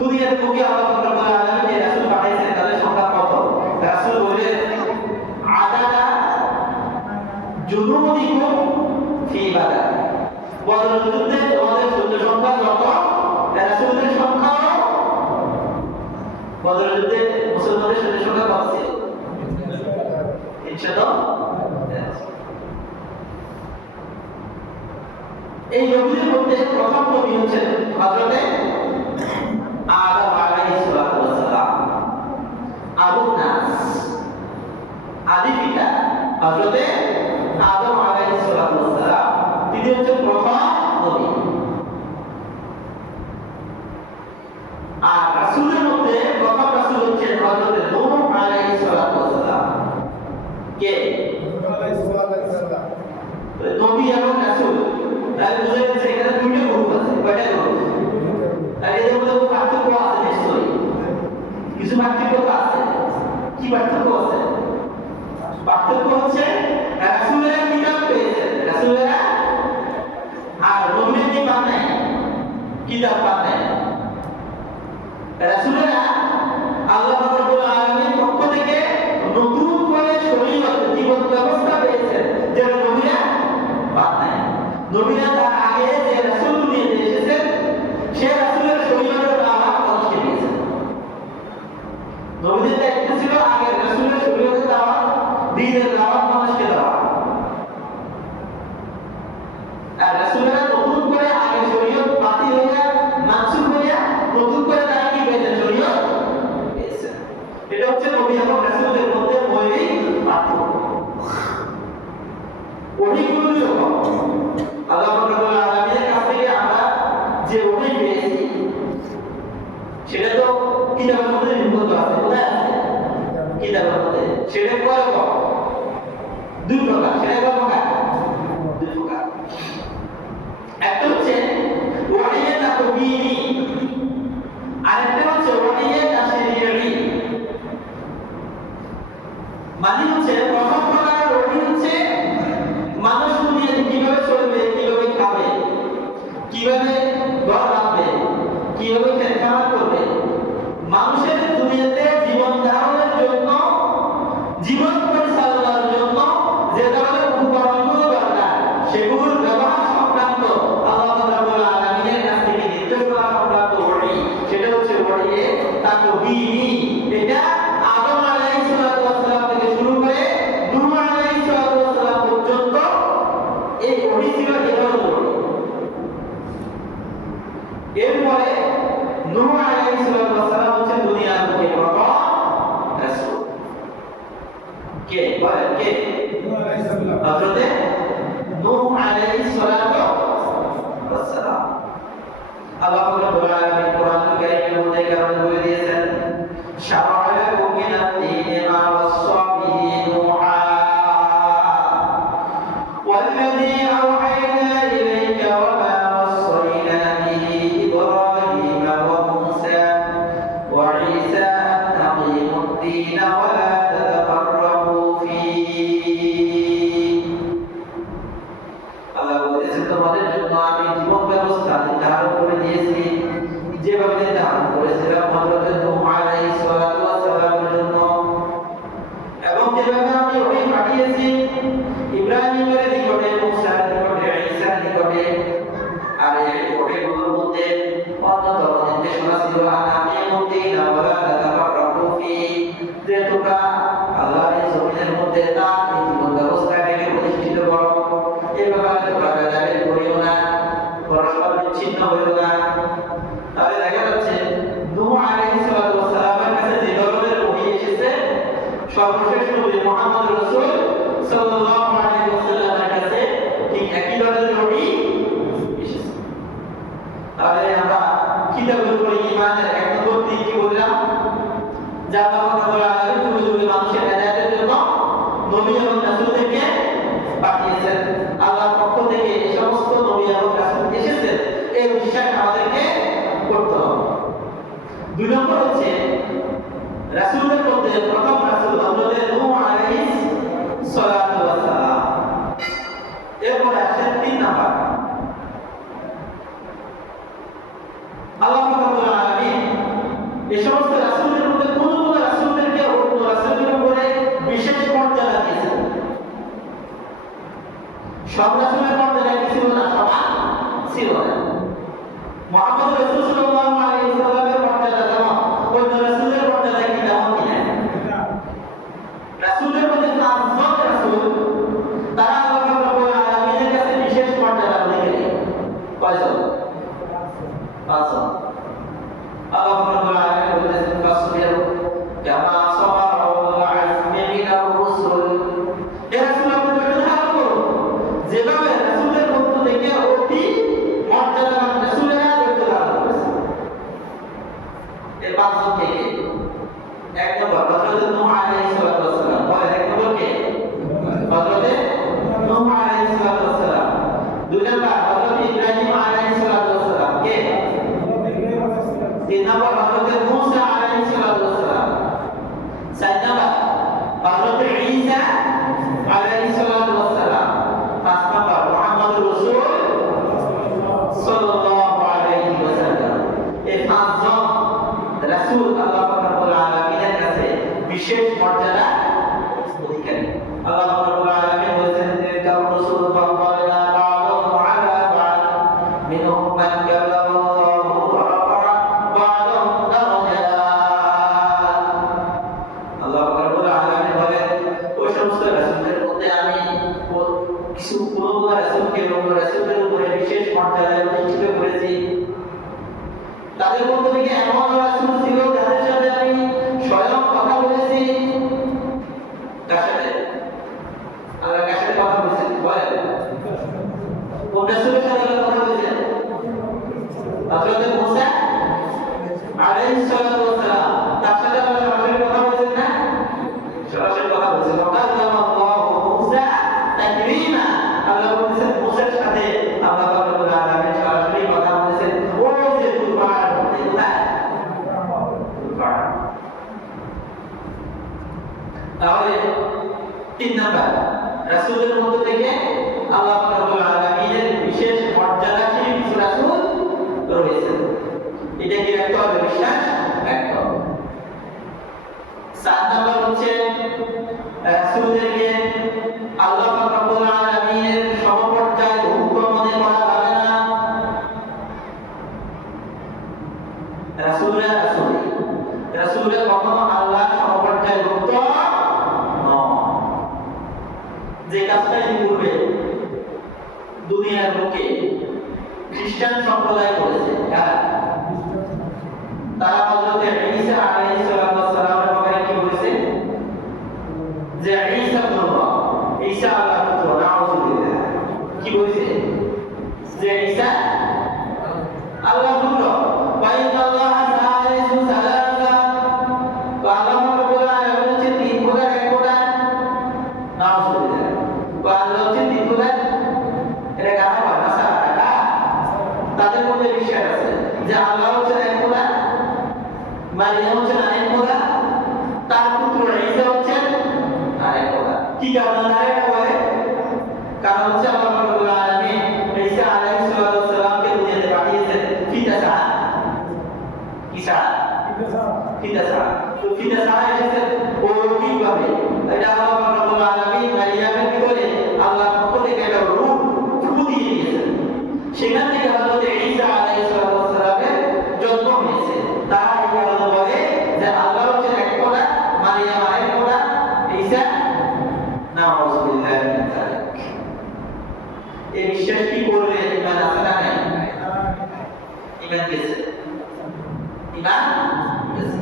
দুনিয়াতে মুখে আল্লাহ রাব্বুল আলামিন যে রাসূল পাঠিয়েছেন তাদের সংখ্যা কত? রাসূল বললেন, আদাদা জুনুদিকুম ফি বাদার। বদর যুদ্ধে তোমাদের সৈন্য সংখ্যা যত, রাসূলদের সংখ্যা বদর যুদ্ধে মুসলমানদের সৈন্য সংখ্যা কত ছিল? 300। এই নবীদের মধ্যে প্রথম নবী হচ্ছেন হযরতে আদম আলাইহিস সালাতু ওয়াস সালাম, আবুন নাস, আদি পিতা হযরতে আদম আলাইহিস সালাতু ওয়াস সালাম। তিনি হচ্ছেন প্রথম নবী। আর রাসূলের মধ্যে প্রথম রাসূল হচ্ছেন হযরতে নূহ আলাইহিস সালাতু ওয়াস সালাম। কে? নবী এবং রাসূল। তাহলে বুঝে গেছে এখানে দুইটা গ্রুপ আছে। কয়টা গ্রুপ? তাহলে এদের মধ্যে কোনো পার্থক্য আছে নিশ্চয়ই। কিছু পার্থক্য তো আছে। কি পার্থক্য আছে? পার্থক্য হচ্ছে রাসূলেরা কিতাব পেয়েছেন, রাসূলেরা, আর নবীরা কি পান নাই? কিতাব পান নাই। রাসূলেরা আল্লাহ রাব্বুল আলামিনের পক্ষ থেকে নতুন করে শরীয়ত, জীবন ব্যবস্থা পেয়েছেন, যেটা নবীরা পান নাই। নবীরা তার আগে যে রাসূল দুনিয়াতে এসেছেন সে রাসূলের শরীয়তের দাওয়াত মানুষকে দিয়েছেন। নবীদের দায়িত্ব ছিল আগে রাসূলের শরীয়তের দাওয়াত, দ্বীনের দাওয়াত মানুষকে দেওয়া। আর রাসূলেরা নতুন করে আগে শরীয়ত বাতিল হয়ে মানসুখ হয়ে নতুন করে তারা কি পেয়েছেন? শরীয়ত পেয়েছেন। এটা হচ্ছে নবী এবং রাসূলদের মধ্যে মৌলিক পার্থক্য। ওহীগুলো এরকম, আল্লাহ রাব্বুল আলামিনের কাছ থেকে আমরা যে ওহী পেয়েছি সেটা তো কিতাবের মধ্যে নিবন্ধ আছে। কোথায় আছে? কিতাবের মধ্যে। সেটা কয় রকম? দুই প্রকার। সেটা কয় প্রকার? দুই প্রকার। একটা হচ্ছে ওহীয়ে তাকবীরি, আরেকটা হচ্ছে ওহীয়ে তাশরীঈ। মানে হচ্ছে প্রথম প্রকার ওহী হচ্ছে মানুষ দুনিয়াতে কিভাবে চলবে, কিভাবে খাবে, সেগুলোর মধ্যে অন্যতম নির্দেশনা ছিল আনামিমুদ্দিন ওয়ালা তাতাফাররাকু ফি, যে তোমরা আল্লাহর জমিনের মধ্যে তার জীবন ব্যবস্থাটাকে প্রতিষ্ঠিত করো, এই ব্যাপারে তোমরা ভেদাভেদ করিও না, পরস্পর বিচ্ছিন্ন হইও না। তাহলে দেখা যাচ্ছে নূহ আলাইহিস সালামের কাছে যে ধরনের ওহী এসেছে, সর্বশেষ নবী মুহাম্মদ রাসূল সাল্লাল্লাহু আলাইহি ওয়াসাল্লামের কাছে ঠিক একই ধরনের ওহী এসেছে। তাহলে আমরা কিতাবের উপরে ঈমানের এক নম্বর দিক কি বললাম, যা আল্লাহ রাব্বুল আলামিন যুগে যুগে মানুষের হেদায়েতের জন্য নবী এবং রাসূলদেরকে পাঠিয়েছেন। আল্লাহর পক্ষ থেকে এই সমস্ত নবী এবং রাসূল এসেছেন, এই বিশ্বাস আমাদেরকে করতে হবে। দুই নম্বর হচ্ছে রাসূলের মধ্যে প্রথম রাসূল হযরত নূহ আলাইহিস সালাতু ওয়াস সালাম। এরপর আসেন তিন নাম্বার, আল্লাহ রাব্বুল আলামিন এই সমস্ত রাসূলের মধ্যে কোন কোন রাসূলদেরকে অন্য রাসূলের উপরে বিশেষ মর্যাদা দিয়েছেন। সব রাসূলের মর্যাদা কি ছিল না? সমান ছিল না। মুহাম্মদ রাসূল সাল্লাল্লাহু আলাইহি ওয়াসাল্লামের মর্যাদা যেমন, অন্য রাসূলের মর্যাদা কি তেমন কিনা? রাসূলের মধ্যে পাঁচজন রাসূল, তারা আল্লাহ রাব্বুল আলামিনের কাছে বিশেষ মর্যাদা পেয়েছেন। কয়জন? পাঁচজন। আল্লাহ রাব্বুল আলামিন বলেছেন ফাসবির কামা সাবারা উলুল আযমি মিনার রুসুল, এই রাসূল আপনাদের ধারণ করুন যেভাবে রাসূলের মধ্য থেকে অতি মর্যাদাবান রাসূলেরা ধৈর্য ধারণ করেছে। এই পাঁচজন থেকে এক নম্বর হযরত নূহ আলাইহিস সালাম, বলেন এক নম্বর কে? হযরত নূহ আলাইহিস সালাম। দুই নম্বর হযরত ইব্রাহিম আলাইহিস সালাম, কে? তিন নম্বর হযরত মূসা আলাইহিস সালাম। চার নম্বর হযরত ঈসা আলাইহিস সালাম। পাঁচ নম্বর মুহাম্মদ রাসূল সাল্লাল্লাহু আলাইহি ওয়াসাল্লাম। এই পাঁচজন রাসূল আল্লাহ রাব্বুল আলামিনের কাছে বিশেষ মর্যাদা অধিকারী। আল্লাহ রাব্বুল আলামিন বলেছেন তিলকা রাসূল ফাদ্দালনা বা'দাহুম আলা বা'দ মিনহুম মান কাল্লামা আল্লাহু ওয়া রাফা'a বা'দাহুম দারাজাত। আল্লাহ রাব্বুল আলামিন বলেন ওই সমস্ত রাসূলদের মধ্যে আমি কিছু কোন রাসূলকে অন্য রাসূলের উপরে বিশেষ মর্যাদা প্রতিষ্ঠিত করেছি। তাদের মধ্যে থেকে এমন রাসূল ছিল যাদের সাথে আমি স্বয়ং কথা বলেছি। কার সাথে? আল্লাহ কার সাথে কথা বলেছেন বলেন? কোন রাসূলের সাথে আল্লাহ কথা বলেছেন? হযরত মূসা আলাইহিস সালাম, তার সাথে আল্লাহ সরাসরি কথা বলেছেন না? সরাসরি কথা বলেছেন। ওয়াকাল্লামা আল্লাহু মূসা তাকলিমা, আল্লাহ বলেছেন মূসার সাথে আল্লাহ রাব্বুল আলামিন সরাসরি কথা বলেছেন। ওই যে তুফান, তাহলে তিন নাম্বার রাসূলের মধ্য থেকে আল্লাহ রাব্বুল আলামিনের বিশেষ মর্যাদাশীল কিছু রাসূল রয়েছেন। এটা কি রাখতে হবে? বিশ্বাস রাখতে হবে। সাত নাম্বার হচ্ছে রাসূলদেরকে আল্লাহ রাব্বুল আলামিনের সমপর্যায়ে ভুক্ত মনে করা যাবে না। রাসূলরা কখনো আল্লাহর সমপর্যায়ে ভুক্ত নয়। যে কাজটা করবে দুনিয়ার লোকে খ্রিস্টান সম্প্রদায় করেছে, তারা হযরত ঈসা আলাইহিস সালামের ব্যাপারে কি বলেছে? যে ঈসা আল্লাহ, ঈসা আল্লাহর পুত্র, নাউযুবিল্লাহ। কি বলেছে? যে ঈসা আল্লাহর পুত্র। বাইনাল্লাহ সালিসু সালাসা, তো আল্লাহ রাব্বুল আলামিন হচ্ছে তিন প্রকার, এক প্রকার। নাউযুবিল্লাহ। তো আল্লাহ হচ্ছে তিন প্রকার, এটা কারা হয়? নাসারা। তাদের মধ্যে বিশ্বাস আছে যে আল্লাহ হচ্ছে এক প্রকার, মারিয়াম হচ্ছে আরেক প্রকার, তার পুত্র ঈসা হচ্ছে আরেক প্রকার। কি কারণে আরেকটা বলে? কারণ হচ্ছে আল্লাহ রাব্বুল আলামিন ঈসা আলাইহিস সালামকে দুনিয়াতে পাঠিয়েছেন ফিতা ছাড়া। কি ছাড়া? ফিতা ছাড়া। তো ফিতা ছাড়া এসেছেন অলৌকিকভাবে। এটা আল্লাহ রাব্বুল আলামিন মারিয়ামের ভিতরে আল্লাহর পক্ষ থেকে একটা রূহ ফুঁ দিয়ে দিয়েছেন। সেখান থেকে হযরত ঈসা গেছে? ঈমান গেছে।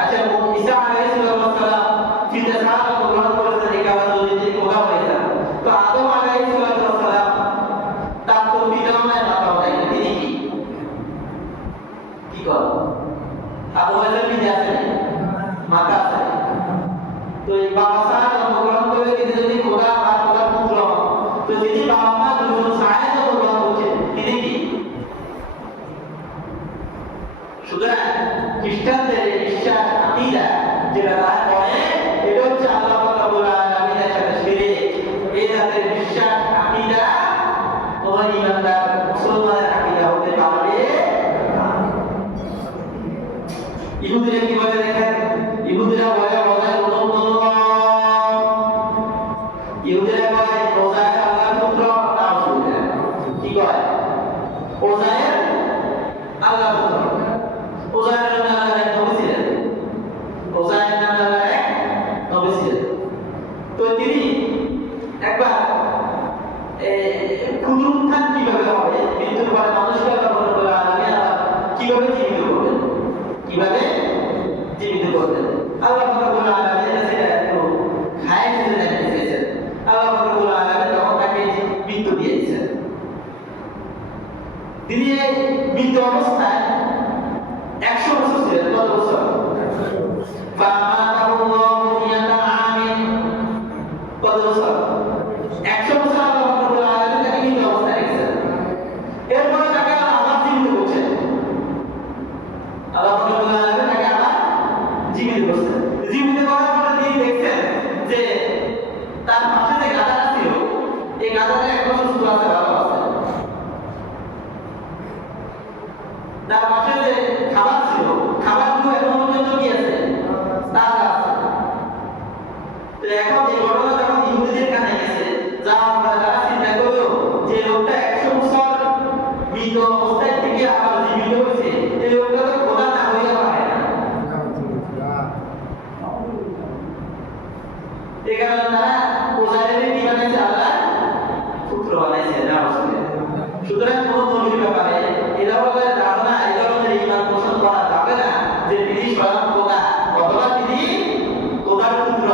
আচ্ছা, ঈসা আলাইহিস সালাম চিন্তা সারা গ্রহণ করেছেন, এই কারণে যদি তিনি খোদা হয়ে যান, তো আদম আলাইহিস সালাম তার তো পিতাও নাই মাতাও নাই, তিনি কি করেন? আবু বকর কি আছে? মাতা আছে। তো এই বাবা সারা জন্মগ্রহণ করে তিনি যদি খোদা বা খোদার পুত্র হন, তো যিনি বাবা মা দুজন সাহায্য জন্মগ্রহণ করছেন তিনি কি? সুতরাং খ্রিস্টানদের বিশ্বাস আকীদা যেটা তারা করে, এটা হচ্ছে আল্লাহ রাব্বুল আলামিনের সাথে শিরক। এই জাতের বিশ্বাস আকীদা তোমার ঈমানদার মুসলমানের আকীদা হতে পারবে না। ইহুদিরা কি বলে দেখেন? ইহুদিরা বলে ওযাইর ইবনুল্লাহ, ইহুদিরা বলে ওযাইর আল্লাহর পুত্র। নাউজুবিল্লাহ। কি কয়? ওযাইর আল্লাহর পুত্র। ওযাইর নামের এক নবী ছিলেন। ওযাইর নামের এক নবী ছিলেন। তো তিনি একবার পুনরুত্থান কিভাবে হবে, মৃত্যুর পরে মানুষকে আল্লাহ রাব্বুল আলামিন কিভাবে জীবিত করবেন, কিভাবে জীবিত করবেন, আল্লাহ রাব্বুল আলামিন সেটা একটু খায় ফেলে জানতে চেয়েছেন। আল্লাহ রাব্বুল আলামিন তখন তাকে মৃত্যু দিয়ে দিয়েছেন। তিনি এই মৃত্যু অবস্থায় 100 বছর ছিলেন। কত বছর? ফামাতাহুল্লাহু মিয়াতা আমিন। কত বছর? 100 বছর আল্লাহ রাব্বুল আলামিন তাকে মৃত্যু অবস্থায় রেখেছেন। এরপরে তাকে আবার জীবিত করছেন। আল্লাহ রাব্বুল আলামিন তাকে আবার জীবিত করছেন। জীবিত করার পরে তিনি দেখছেন যে তার পাশে যে গাধাটা ছিল, এই গাধাটা একদম সুস্থ আছে, ভালো আছে। তার পাশে যে খাবার ছিল, খাবারগুলো এখন পর্যন্ত কি আছে? তাজা আছে। তো এখন এই ঘটনা যখন ইহুদিদের কানে গেছে, যা আমরা তারা চিন্তা করলো যে লোকটা 100 বছর মৃত অবস্থায় থেকে আবার জীবিত হয়েছে, এই লোকটা তো খোদা না হইয়া পারে না। এই কারণে তারা ওযাইরের কি বানাইছে? আল্লাহ পুত্র বানাইছে। সুতরাং কোন নবীর ব্যাপারে এই ধরনের ধারণা, এই ধরনের ঈমান পোষণ করা যাবে না যে তিনি স্বয়ং খোদা অথবা তিনি খোদার পুত্র,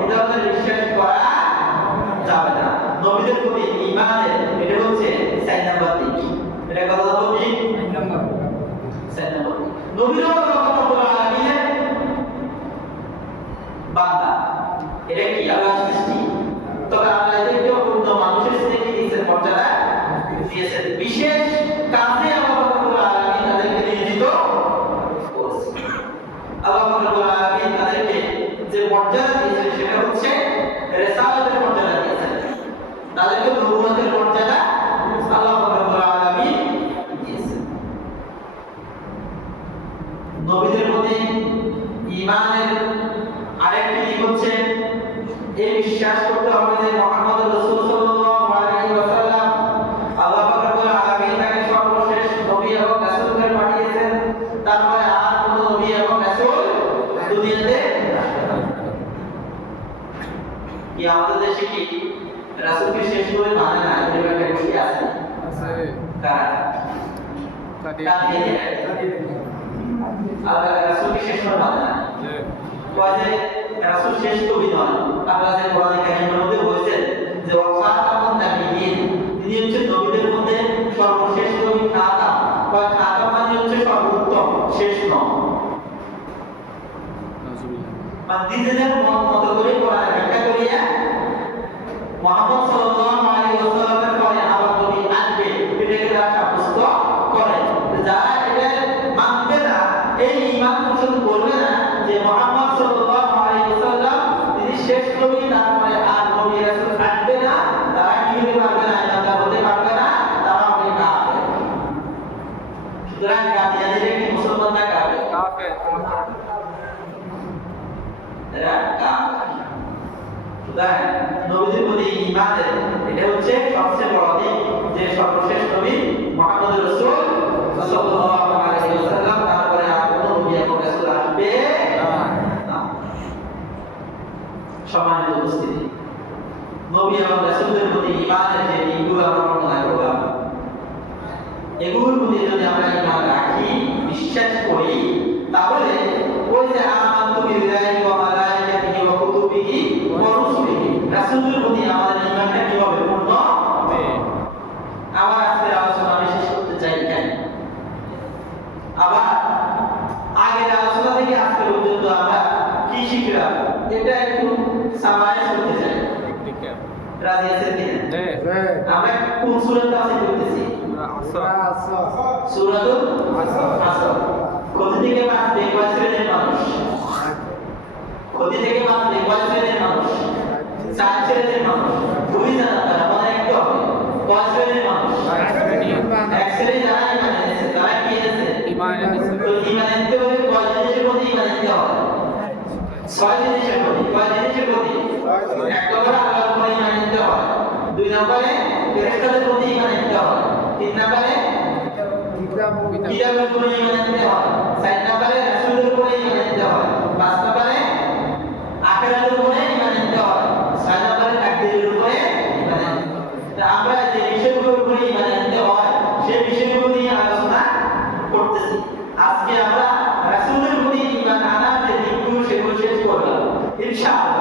এই ধরনের বিশ্বাস করা যাবে না। নবীদের প্রতি ঈমানের এটা হচ্ছে 4 নাম্বার দিক। এটা কত নম্বর দিক? 4 নম্বর। নবীরা আল্লাহ রাব্বুল আলামিনের বান্দা, এটা কি আল্লাহর সৃষ্টি। তবে আল্লাহ এদেরকে অন্য মানুষের সাথে কি দিয়েছেন? মর্যাদা দিয়েছেন। বিশেষ কাজে আল্লাহ রাব্বুল আলামিন তাদেরকে নিয়োজিত করেছেন। আল্লাহ রাব্বুল আলামিন তাদেরকে যে মর্যাদা দিয়েছেন সেটা হচ্ছে রিসালাতের মর্যাদা দিয়েছেন। তাদেরকে নবুয়তের মর্যাদা আল্লাহ রাব্বুল আলামিন দিয়েছেন। নবীদের প্রতি ঈমানের আরেকটি দিক হচ্ছে এই বিশ্বাস করতে হবে যে মুহাম্মদ রাসূল সাল্লাল্লাহু আলাইহি ওয়াসাল্লাম আল্লাহ রাব্বুল আলামিন তাকে সর্বশেষ নবী এবং রাসূল করে পাঠিয়েছেন। তারপরে আর কোনো নবী এবং রাসূল দুনিয়াতে কি আমাদের দেশে কি রাসূলকে শেষ করে মানে না, এরকম একটা গোষ্ঠী আছে? কারা? আর রাসূলকে শেষ করে মানে না, কয় যে রাসূল শেষ কবি নয়। আল্লাহ যে কোরআনে কারীমের মধ্যে বলেছেন যে ওয়াখাতামুন নাবিয়্যিন, তিনি হচ্ছেন নবীদের মধ্যে সর্বশেষ নবী। খাতাম বা খাতাম মানে হচ্ছে সর্বোত্তম, শেষ নয়। মানে নিজেদের মত করে কোরআন ব্যাখ্যা করিয়া মুহাম্মদ সাল্লাল্লাহু আলাইহি ওয়াসাল্লামের পরে আবার নবী আসবে, এটাকে তারা সাব্যস্ত করে। যারা এটা মানবে না, এই ঈমান পোষণ করবে না যে মুহাম্মদ সাল্লাল্লাহু আলাইহি ওয়াসাল্লাম তিনি শেষ নবী, তারপরে আর নবী রাসূল আসবে না, তারা কি হতে পারবে না? ইমানদার হতে পারবে না, তারা হবে কাফের। সুতরাং কাদিয়ানীরা কি মুসলমান না কাফের? কাফের। এরা কাফের। সুতরাং নবীদের প্রতি ঈমানের এটা হচ্ছে সবচেয়ে বড় দিক যে সর্বশেষ নবী মুহাম্মদ রাসূল সাল্লাল্লাহু আলাইহি ওয়াসাল্লাম, তারপরে আর কোনো নবী এবং রাসূল আসবে না। সম্মানিত উপস্থিতি, নবী এবং রাসূলদের প্রতি ঈমানের যে দিকগুলো আমরা বর্ণনা করলাম, এগুলোর প্রতি যদি আমরা ঈমান রাখি, বিশ্বাস করি, তাহলে ওই যে আমানতু বিল্লাহি ওয়া মালাইকাতিহি ওয়া কুতুবিহি ওয়া রুসুলিহি, রাসূলের প্রতি আমাদের ঈমানটা কি হবে? পূর্ণ হবে। আমার আজকের আলোচনা আমি শেষ করতে চাই এখানে। আবার আগের আলোচনা থেকে আজকে পর্যন্ত আমরা কি শিখলাম এটা একটু সামারাইজ করতে চাই। ঠিক আছে। রাজি আছেন কিনা? হ্যাঁ। আমরা কোন সূরাটা আছে করতেছি? সূরাতুল আসর। কোথা থেকে বাঁচবে কয় শ্রেণীর মানুষ? কোথা থেকে বাঁচবে কয় শ্রেণীর মানুষ? 4 শ্রেণীর মানুষ। খুবই জানা তারা মনে রাখতে হবে। কয় শ্রেণীর মানুষ? এক শ্রেণী যারা ঈমান এনেছে, তারা কি এনেছে? ঈমান এনেছে। তো ঈমান আনতে হলে কয় জিনিসের প্রতি ঈমান আনতে হবে? 6 জিনিসের প্রতি। কয় জিনিসের প্রতি? এক নম্বরে আল্লাহর উপরে ঈমান আনতে হয়। 2 নম্বরে ফেরেশতাদের প্রতি ঈমান আনতে হয়। 3 নম্বরে কিতাবের উপরে ঈমান আনতে হয়। 4 নম্বরে রাসূলের উপরে ঈমান আনতে হয়। 5 নম্বরে আখিরাতের উপরে ঈমান আনতে হয়। 6 নম্বরে তাকদীরের উপরে ঈমান আনতে হয়। তা আমরা যে বিষয়গুলোর উপরে ঈমান আনতে হয় সেই বিষয়গুলো নিয়ে আলোচনা করতেছি। আজকে আমরা রাসূলের প্রতি ঈমান আনার যে দিকগুলো সেগুলো শেষ করলাম ইনশাআল্লাহ।